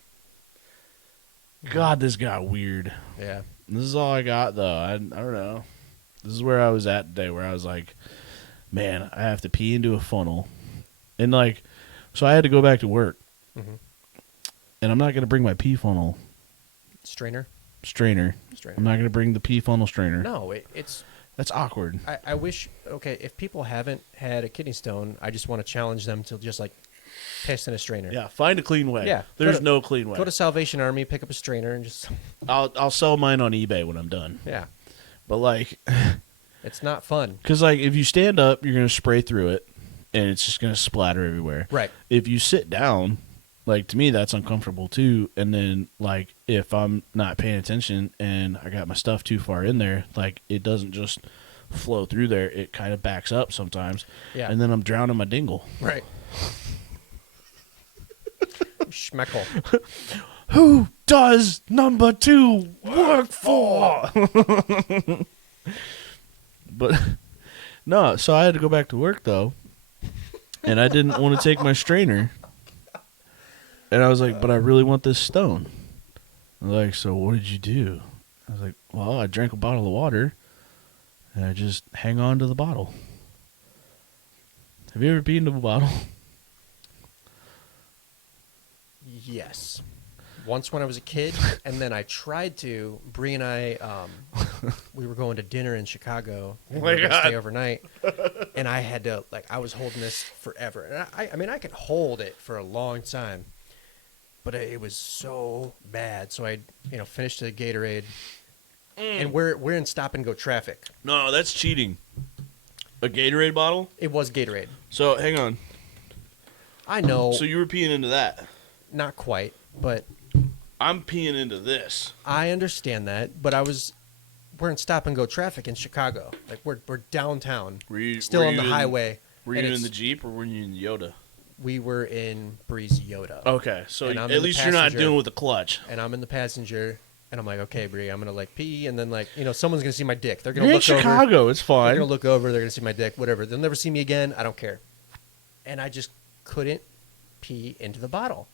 God, this got weird. Yeah. This is all I got, though. I don't know. This is where I was at today, where I was like, man, I have to pee into a funnel. And, like, so I had to go back to work. Mm-hmm. And I'm not going to bring my pee funnel. Strainer. I'm not going to bring the pee funnel strainer. No, that's awkward. I wish, okay, if people haven't had a kidney stone, I just want to challenge them to just, like, piss in a strainer. Yeah, find a clean way. Yeah. There's no clean way. Go to Salvation Army, pick up a strainer, and just... I'll sell mine on eBay when I'm done. Yeah. But, like... It's not fun. Because, like, if you stand up, you're going to spray through it, and it's just going to splatter everywhere. Right. If you sit down, like, to me, that's uncomfortable, too. And then, like, if I'm not paying attention and I got my stuff too far in there, like, it doesn't just flow through there. It kind of backs up sometimes. Yeah. And then I'm drowning my dingle. Right. Schmeckle. Who does number 2 work for? But, no, so I had to go back to work, though, and I didn't want to take my strainer, and I was like, but I really want this stone. I was like, so what did you do? I was like, well, I drank a bottle of water, and I just hang on to the bottle. Have you ever peed into a bottle? Yes. Once when I was a kid, and then I tried to. Bree and I, we were going to dinner in Chicago. And we were going to stay overnight, and I had to, like, I was holding this forever. And I mean, I could hold it for a long time, but it was so bad. So I, finished the Gatorade, and we're in stop and go traffic. No, that's cheating. A Gatorade bottle? It was Gatorade. So hang on. I know. So you were peeing into that? Not quite, but. I'm peeing into this. I understand that, but we're in stop and go traffic in Chicago. Like we're downtown, still on the highway. Were you in the Jeep or were you in Yoda? We were in Bree's Yoda. Okay, so at least you're not dealing with the clutch. And I'm in the passenger, and I'm like, okay, Bree, I'm gonna like pee, and then like someone's gonna see my dick. They're gonna look over. in Chicago, it's fine. They're gonna look over. They're gonna see my dick. Whatever. They'll never see me again. I don't care. And I just couldn't pee into the bottle.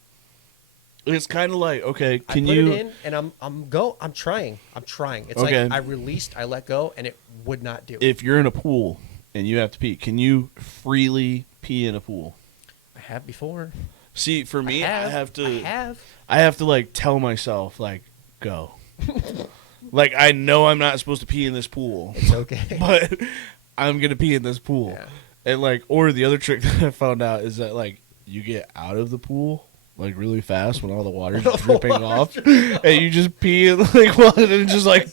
It's kind of like, okay, can I you... put it in, and I'm trying. It's okay. Like I released, I let go, and it would not do it. If you're in a pool and you have to pee, can you freely pee in a pool? I have before. See, for me, I have to, like, tell myself, like, go. Like, I know I'm not supposed to pee in this pool. It's okay. But I'm going to pee in this pool. Yeah. And, like, or the other trick that I found out is that, like, you get out of the pool... like really fast when all the water's dripping off, and you just pee and like well, and it just like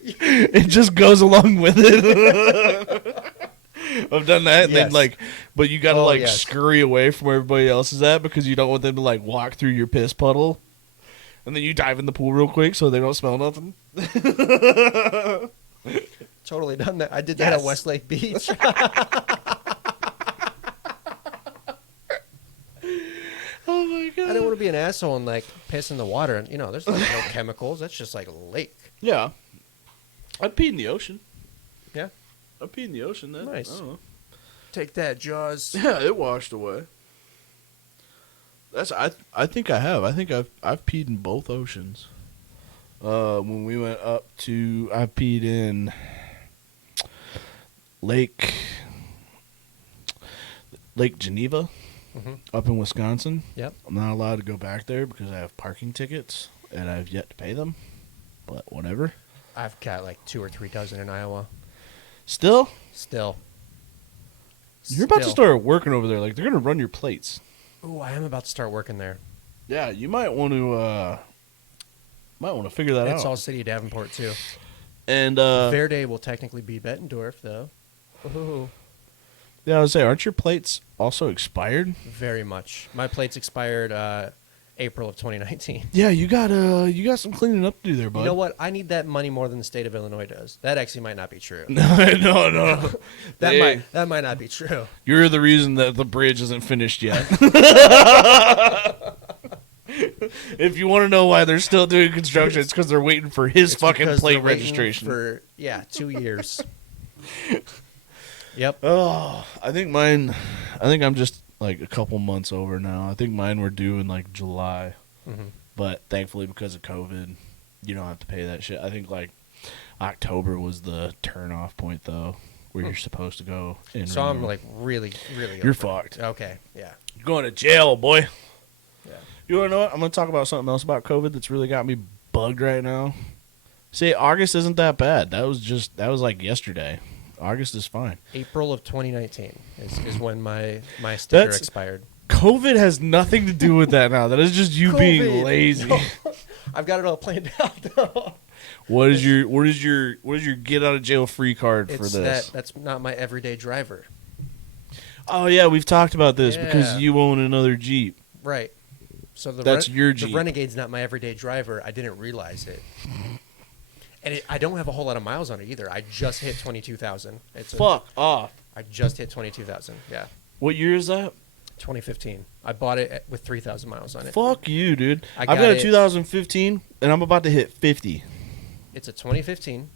it just goes along with it. I've done that, and then like, but you gotta scurry away from where everybody else is at because you don't want them to like walk through your piss puddle, and then you dive in the pool real quick so they don't smell nothing. Totally done that. I did that at Westlake Beach. Oh my god! I didn't want to be an asshole and like piss in the water, and there's like no chemicals. That's just like a lake. Yeah, I'd pee in the ocean. Yeah, I'd pee in the ocean. Then nice. I don't know. Take that, Jaws. Yeah, it washed away. I think I have. I think I've peed in both oceans. When we went up to, I peed in Lake Geneva, up in Wisconsin. Yep. I'm not allowed to go back there because I have parking tickets and I've yet to pay them. But whatever. I've got like 2 or 3 dozen in Iowa. Still? Still. You're about to start working over there. Like, they're going to run your plates. Ooh, I am about to start working there. Yeah, you might want to figure that out. It's all City of Davenport, too. And Verde will technically be Bettendorf, though. Ooh. Yeah, I was say, aren't your plates also expired? Very much. My plates expired April of 2019. Yeah, you got some cleaning up to do there, bud. You know what? I need that money more than the state of Illinois does. That actually might not be true. No. That might not be true. You're the reason that the bridge isn't finished yet. If you want to know why they're still doing construction, it's because they're waiting for his fucking plate registration. For 2 years. Yep. Oh, I think I'm just like a couple months over now. I think mine were due in like July. But thankfully, because of COVID, you don't have to pay that shit. I think like October was the turn-off point, though, where you're supposed to go. So I'm like really, really You're fucked. Okay, yeah. You're going to jail, boy. Yeah. You want to know what? I'm going to talk about something else about COVID that's really got me bugged right now. See, August isn't that bad. That was like yesterday. August is fine. April of 2019 is when my sticker expired. COVID has nothing to do with that now. That is just you being lazy. No. I've got it all planned out though. What is your get out of jail free card for this? That's not my everyday driver. Oh yeah, we've talked about this because you own another Jeep. Right. So that's your Jeep. The Renegade's not my everyday driver. I didn't realize it. And I don't have a whole lot of miles on it either. I just hit 22,000. Fuck off. I just hit 22,000. Yeah. What year is that? 2015. I bought it with 3,000 miles on it. Fuck you, dude. I've got a 2015, and I'm about to hit 50. It's a 2015.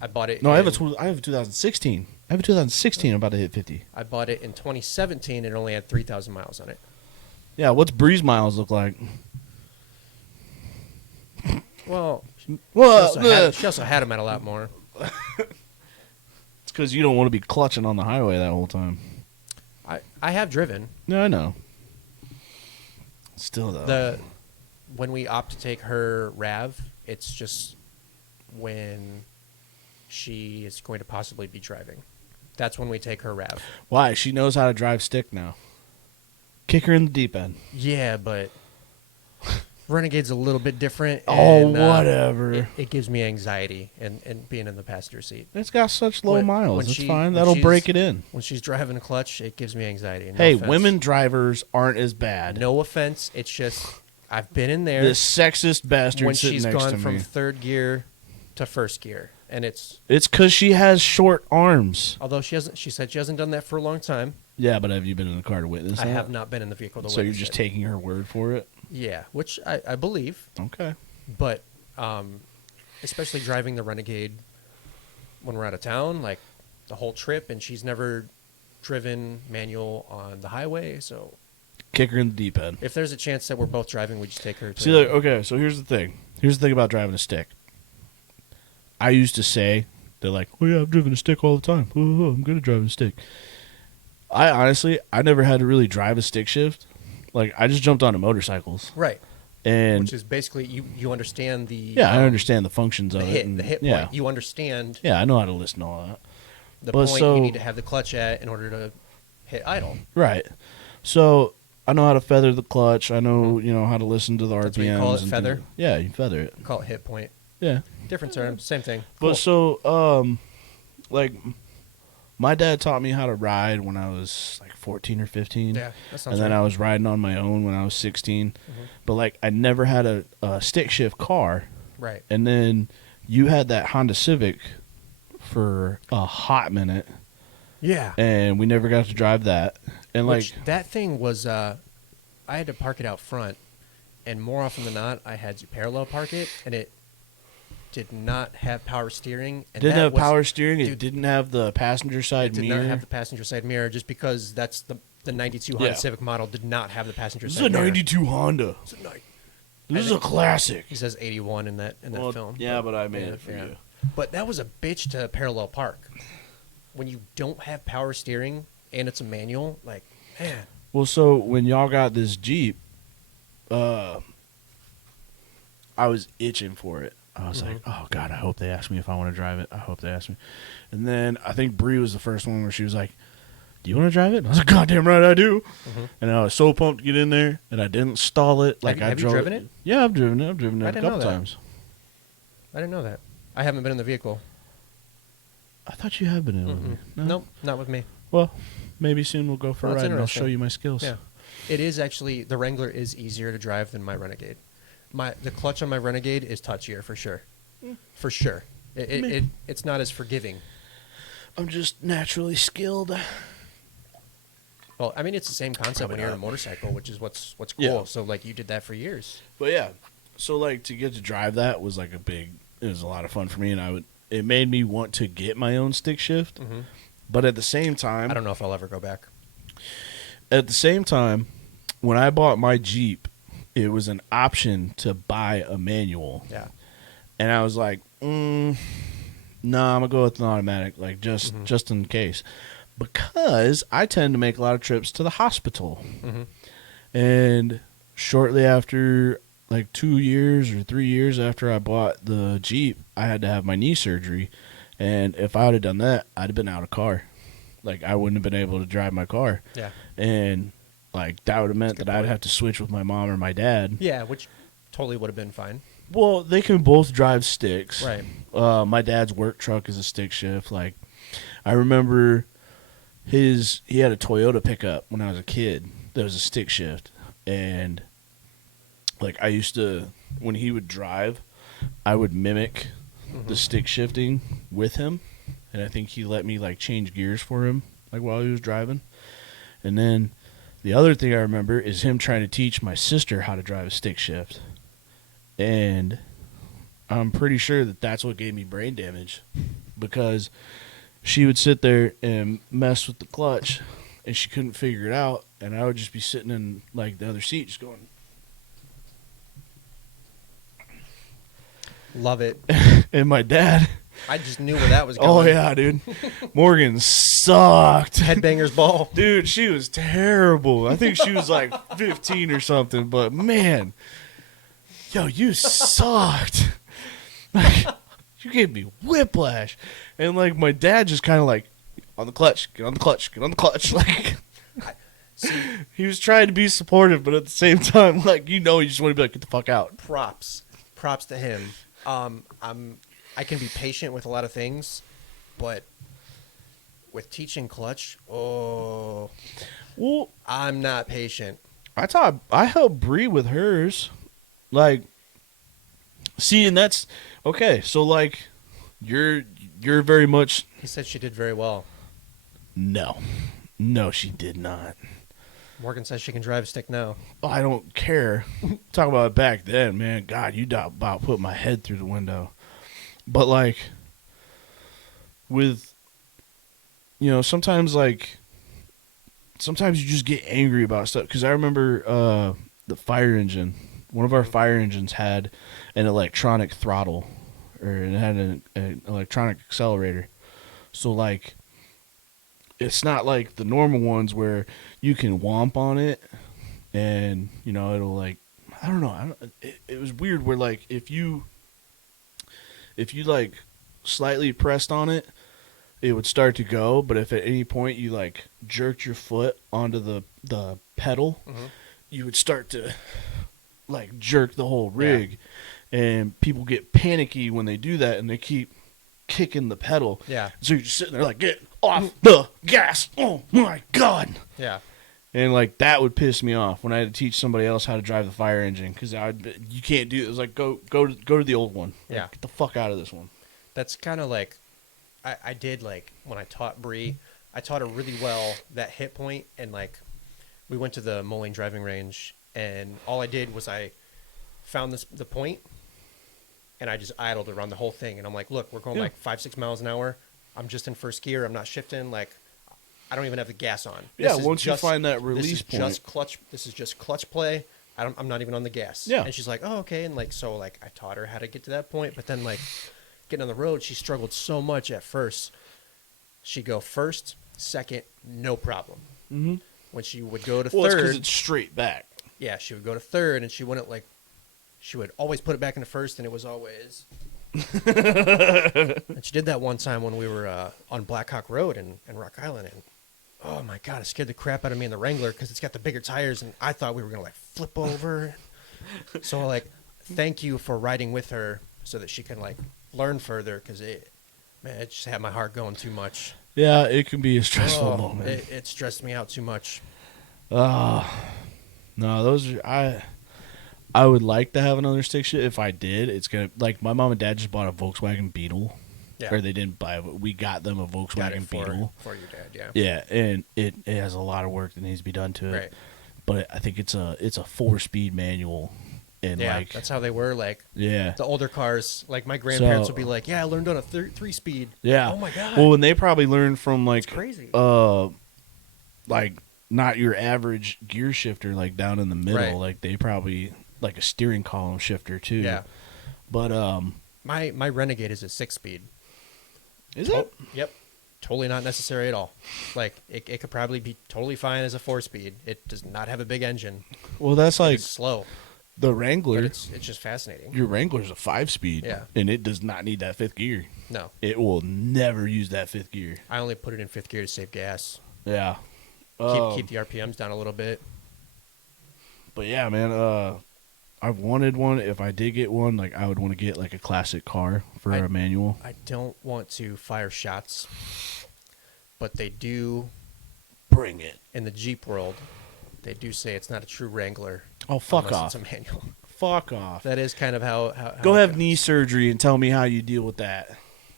I bought it. No, I have a 2016. I have a 2016. I'm about to hit 50. I bought it in 2017 and only had 3,000 miles on it. Yeah, what's Breeze miles look like? Well, she also had them at a lot more. It's because you don't want to be clutching on the highway that whole time. I have driven. No, I know. Still, though. When we opt to take her RAV, it's just when she is going to possibly be driving. That's when we take her RAV. Why? She knows how to drive stick now. Kick her in the deep end. Yeah, but Renegade's a little bit different. Oh, whatever. It gives me anxiety and being in the passenger seat. It's got such low miles. It's fine. That'll break it in. When she's driving a clutch, it gives me anxiety. Hey, women drivers aren't as bad. No offense. It's just I've been in there. This sexist bastard when sitting she's next to gone me. from third gear to first gear, and it's because she has short arms. Although she said she hasn't done that for a long time. Yeah, but have you been in the car to witness that? I have not been in the vehicle to witness it. So you're just taking her word for it? Yeah, which I believe. Okay. But especially driving the Renegade when we're out of town, like the whole trip, and she's never driven manual on the highway, so kick her in the deep end. If there's a chance that we're both driving, we just take her to See, okay, so here's the thing. Here's the thing about driving a stick. I used to say, they're like, oh yeah, I've driven a stick all the time. Oh, I'm good at driving a stick. I never had to really drive a stick shift. Like, I just jumped onto motorcycles. Right. And which is basically, you understand the... Yeah, I understand the functions of it. The hit point. You understand... Yeah, I know how to listen to all that. The point you need to have the clutch at in order to hit idle. Right. So, I know how to feather the clutch. I know, how to listen to the RPMs. That's what you call it, feather? Yeah, you feather it. You call it hit point. Yeah. Different term, same thing. But so, my dad taught me how to ride when I was like 14 or 15. Yeah, that sounds And then I was riding on my own when I was 16. Mm-hmm. But I never had a stick shift car. Right. And then you had that Honda Civic for a hot minute. Yeah. And we never got to drive that. And that thing was I had to park it out front, and more often than not I had to parallel park it, and it did not have power steering. And Didn't that have was, power steering. dude, It didn't have the passenger side did mirror. not have the passenger side mirror just because that's the 92 Honda Civic model did not have the passenger This side is a mirror. 92 Honda. This is a classic. He says 81 in that film. Yeah, but I made it for you. But that was a bitch to parallel park. When you don't have power steering and it's a manual, like, man. Well, so when y'all got this Jeep, I was itching for it. I was like, oh, God, I hope they ask me if I want to drive it. I hope they ask me. And then I think Bree was the first one where she was like, do you want to drive it? And I was like, goddamn right I do. And I was so pumped to get in there, and I didn't stall it. Like have you driven it? Yeah, I've driven it. I've driven it a couple times. I didn't know that. I haven't been in the vehicle. I thought you had been in with me. No? Nope, not with me. Well, maybe soon we'll go for a ride and I'll show you my skills. Yeah. It is actually, the Wrangler is easier to drive than my Renegade. The clutch on my Renegade is touchier for sure. For sure. It's not as forgiving. I'm just naturally skilled. Well, I mean, it's the same concept when you're on a motorcycle, which is what's cool. Yeah. So, like, you did that for years. But yeah, so like to get to drive that was like it was a lot of fun for me, and it made me want to get my own stick shift. But at the same time, I don't know if I'll ever go back. At the same time, when I bought my Jeep, it was an option to buy a manual. Yeah. And I was like, nah, I'm gonna go with an automatic, like just in case. Because I tend to make a lot of trips to the hospital. And shortly after, like 2 years or 3 years after I bought the Jeep, I had to have my knee surgery. And if I would have done that, I'd have been out of car. Like, I wouldn't have been able to drive my car. Yeah. And, like, that would have meant that I'd have to switch with my mom or my dad. Yeah, which totally would have been fine. Well, they can both drive sticks. Right. My dad's work truck is a stick shift. Like, I remember he had a Toyota pickup when I was a kid that was a stick shift. And, like, I used to, when he would drive, I would mimic the stick shifting with him. And I think he let me, like, change gears for him, like, while he was driving. And then the other thing I remember is him trying to teach my sister how to drive a stick shift. And I'm pretty sure that that's what gave me brain damage, because she would sit there and mess with the clutch and she couldn't figure it out, and I would just be sitting in, like, the other seat just going. Love it. And my dad, I just knew where that was going. oh yeah, dude, Morgan sucked. Headbanger's ball. Dude, she was terrible. I think she was like 15 or something, but man, yo, you sucked. Like, you gave me whiplash. And, like, my dad just kind of like, on the clutch, get on the clutch, get on the clutch. Like, he was trying to be supportive, but at the same time, like, you just want to be like, get the fuck out. Props to him. I can be patient with a lot of things, but with teaching clutch, well, I'm not patient. I helped Bree with hers. Like, see, and that's okay. So, like, you're very much. He said she did very well. No, she did not. Morgan says she can drive a stick now. Oh, I don't care. Talk about it back then, man. God, you about put my head through the window. But, like, with, sometimes you just get angry about stuff. Because I remember the fire engine. One of our fire engines had an electronic throttle, or it had an electronic accelerator. So, like, it's not like the normal ones where you can womp on it and, it'll, like, I don't know. It was weird where, like, if you like slightly pressed on it, it would start to go. But if at any point you, like, jerked your foot onto the pedal, you would start to, like, jerk the whole rig. Yeah. And people get panicky when they do that, and they keep kicking the pedal. Yeah. So you're just sitting there like, get off the gas. Oh, my God. Yeah. And, like, that would piss me off when I had to teach somebody else how to drive the fire engine, because you can't do it. It was like, go to the old one. Yeah. Like, get the fuck out of this one. That's kind of like, I did, like, when I taught Bree, I taught her really well that hit point, and, like, we went to the Moline driving range, and all I did was I found the point, and I just idled around the whole thing. And I'm like, look, we're going like 5-6 miles an hour. I'm just in first gear. I'm not shifting. Like, I don't even have the gas on. Yeah, once you find that release point. This is just clutch play. I'm not even on the gas. Yeah. And she's like, oh, okay. And like, so like I taught her how to get to that point. But then like getting on the road, she struggled so much at first. She'd go first, second, no problem. Mm-hmm. When she would go to Well, third. it's because it's straight back. Yeah, she would go to third, and she wouldn't like. She would always put it back into first, and it was always. And she did that one time when we were on Black Hawk Road in Rock Island, and oh my god, it scared the crap out of me in the Wrangler because it's got the bigger tires, and I thought we were gonna like flip over. So like, thank you for riding with her so that she can like learn further, because it just had my heart going too much. Yeah, it can be a stressful moment. It stressed me out too much. No, those are I would like to have another stick shift. If I did, it's gonna like my mom and dad just bought a Volkswagen Beetle. Yeah. Or they didn't buy it. We got them a Volkswagen Beetle. For your dad, yeah. Yeah, and it has a lot of work that needs to be done to it. Right. But I think it's a 4-speed manual. And yeah, like, that's how they were. Like, yeah, the older cars, like my grandparents would be like, "Yeah, I learned on a 3-speed." Yeah. Oh my god. Well, and they probably learned from like it's crazy. Like not your average gear shifter, like down in the middle. Right. Like they probably like a steering column shifter too. Yeah. But my Renegade is a 6-speed. Is it? Yep. Totally not necessary at all. Like it could probably be totally fine as a 4-speed. It does not have a big engine. Well, that's like it's slow. The Wrangler. But it's just fascinating. Your Wrangler's a 5-speed. Yeah. And it does not need that 5th gear. No. It will never use that 5th gear. I only put it in 5th gear to save gas. Yeah. Keep the RPMs down a little bit. But yeah, man, I wanted one. If I did get one, like I would want to get like a classic car for a manual. I don't want to fire shots, but they do bring it in the Jeep world. They do say it's not a true Wrangler. Oh, fuck off! It's a manual. Fuck off. That is kind of how go have knee surgery and tell me how you deal with that.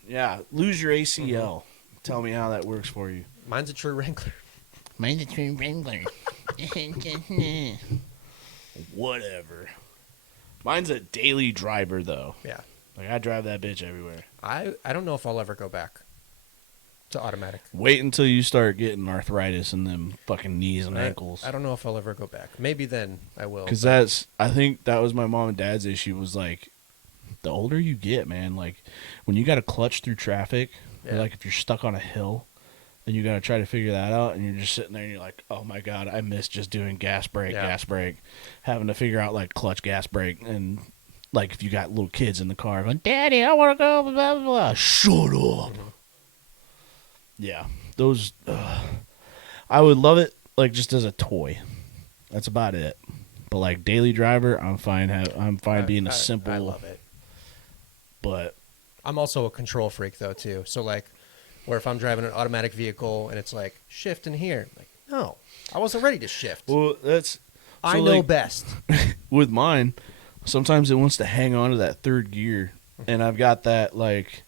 Yeah, lose your ACL. Mm-hmm. Tell me how that works for you. Mine's a true Wrangler. Mine's a true Wrangler. Whatever. Mine's a daily driver, though. Yeah. Like, I drive that bitch everywhere. I don't know if I'll ever go back to automatic. Wait until you start getting arthritis in them fucking knees and ankles. I don't know if I'll ever go back. Maybe then I will. Because I think that was my mom and dad's issue, was like, the older you get, man, like, when you got to clutch through traffic, or like if you're stuck on a hill, and you got to try to figure that out, and you're just sitting there and you're like, oh my God, I miss just doing gas brake, having to figure out like clutch, gas brake, and like if you got little kids in the car going, Daddy, I want to go, blah, blah, blah. Shut up. Mm-hmm. Yeah, those, I would love it like just as a toy. That's about it. But like daily driver, I'm fine. I'm fine being a simple. I love it. But I'm also a control freak though too. So like, where if I'm driving an automatic vehicle and it's like shift in here, like no, I wasn't ready to shift. Well, I know best. With mine, sometimes it wants to hang on to that third gear, and I've got that like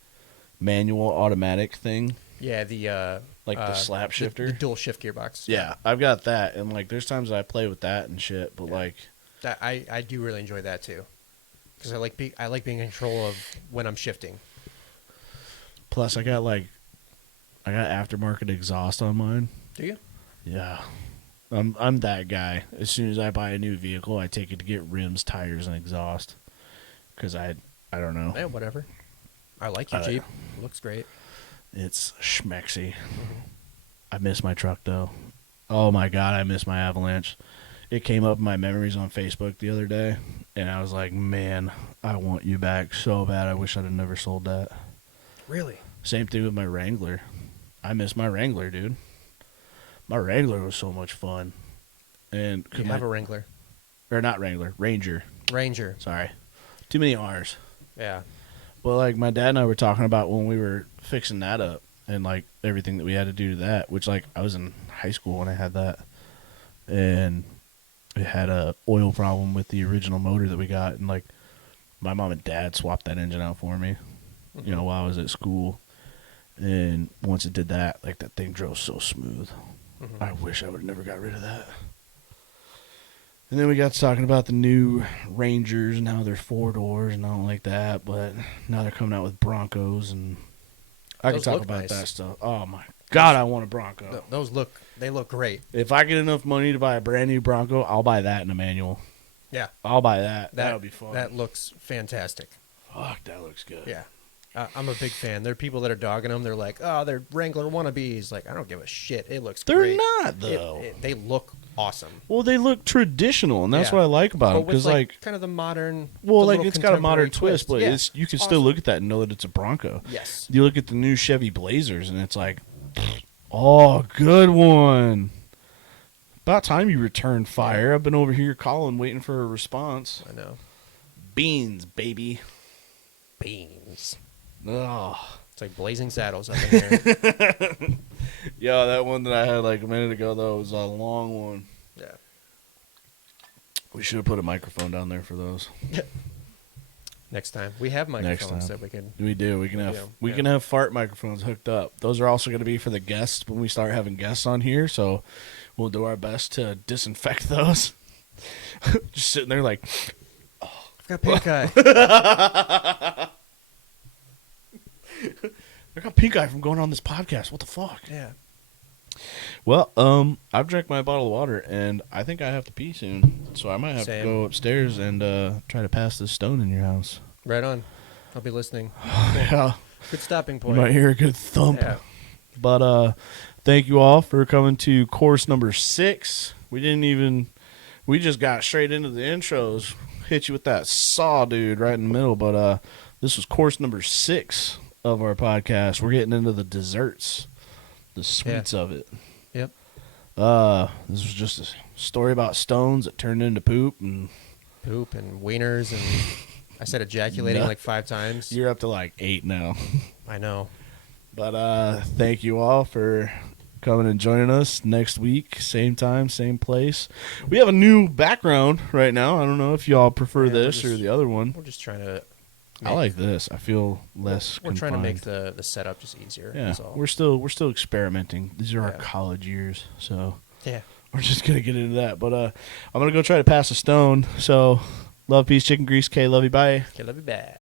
manual automatic thing. Yeah, the the slap shifter, the dual shift gearbox. Yeah, I've got that, and like there's times I play with that and shit, but like that I do really enjoy that too, because I like being in control of when I'm shifting. Plus, I got aftermarket exhaust on mine. Do you? Yeah, I'm that guy. As soon as I buy a new vehicle, I take it to get rims, tires, and exhaust, because I don't know. Yeah, whatever. I like your Jeep. It looks great. It's schmexy. Mm-hmm. I miss my truck, though. Oh, my God, I miss my Avalanche. It came up in my memories on Facebook the other day, and I was like, man, I want you back so bad. I wish I'd have never sold that. Really? Same thing with my Wrangler. I miss my Wrangler, dude. My Wrangler was so much fun. And you have a Wrangler. Or not Wrangler, Ranger. Ranger. Sorry. Too many R's. Yeah. Well, like, my dad and I were talking about when we were fixing that up and, like, everything that we had to do to that, which, like, I was in high school when I had that. And it had a oil problem with the original motor that we got. And, like, my mom and dad swapped that engine out for me, mm-hmm. you know, while I was at school. And once it did that, like, that thing drove so smooth. Mm-hmm. I wish I would have never got rid of that. And then we got to talking about the new Rangers and how they're 4 doors and I don't like that. But now they're coming out with Broncos and I can Those talk look about nice. that stuff. Oh my God, I want a Bronco. They look great. If I get enough money to buy a brand new Bronco, I'll buy that in a manual. Yeah. I'll buy that. That'll be fun. That looks fantastic. Fuck, that looks good. Yeah. I'm a big fan. There are people that are dogging them. They're like, oh, they're Wrangler wannabes. Like, I don't give a shit. It looks They're great. not, though. They look awesome. Well, they look traditional, and that's Yeah. what I like about them. But with Because, like, kind of the modern. well, the like little it's got a modern contemporary twist, but Yeah. it's you can Awesome. still look at that and know that it's a Bronco. Yes. You look at the new Chevy Blazers, and it's like, oh, good one. About time you returned fire. I've been over here calling, waiting for a response. I know. Beans, baby. Beans. Oh. It's like Blazing Saddles up in here. Yeah, that one that I had like a minute ago, though, was a long one. Yeah. We should have put a microphone down there for those. Next time. We have microphones that we can. We do. We can have can have fart microphones hooked up. Those are also going to be for the guests when we start having guests on here. So we'll do our best to disinfect those. Just sitting there like, I've got pink eye. I got pink eye from going on this podcast. What the fuck? Yeah. Well, I've drank my bottle of water and I think I have to pee soon. So I might have to go upstairs and try to pass this stone in your house. Right on. I'll be listening. Yeah. Good stopping You point. might hear a good thump. Yeah. But thank you all for coming to course number 6. We just got straight into the intros. Hit you with that saw, dude, right in the middle. But this was course number 6 of our podcast. We're getting into the desserts, the sweets of it. Yep. This was just a story about stones that turned into poop and wieners and I said ejaculating like 5 times. You're up to like 8 now. I know. But thank you all for coming and joining us next week. Same time, same place. We have a new background right now. I don't know if y'all prefer this or the other one. We're just trying to. I like this. I feel less We're confined. trying to make the setup just easier. Yeah, That's all. we're still experimenting. These are our college years, so Yeah. we're just gonna get into that. But I'm gonna go try to pass a stone. So love, peace, chicken grease. K, love you, bye. Okay, love you back.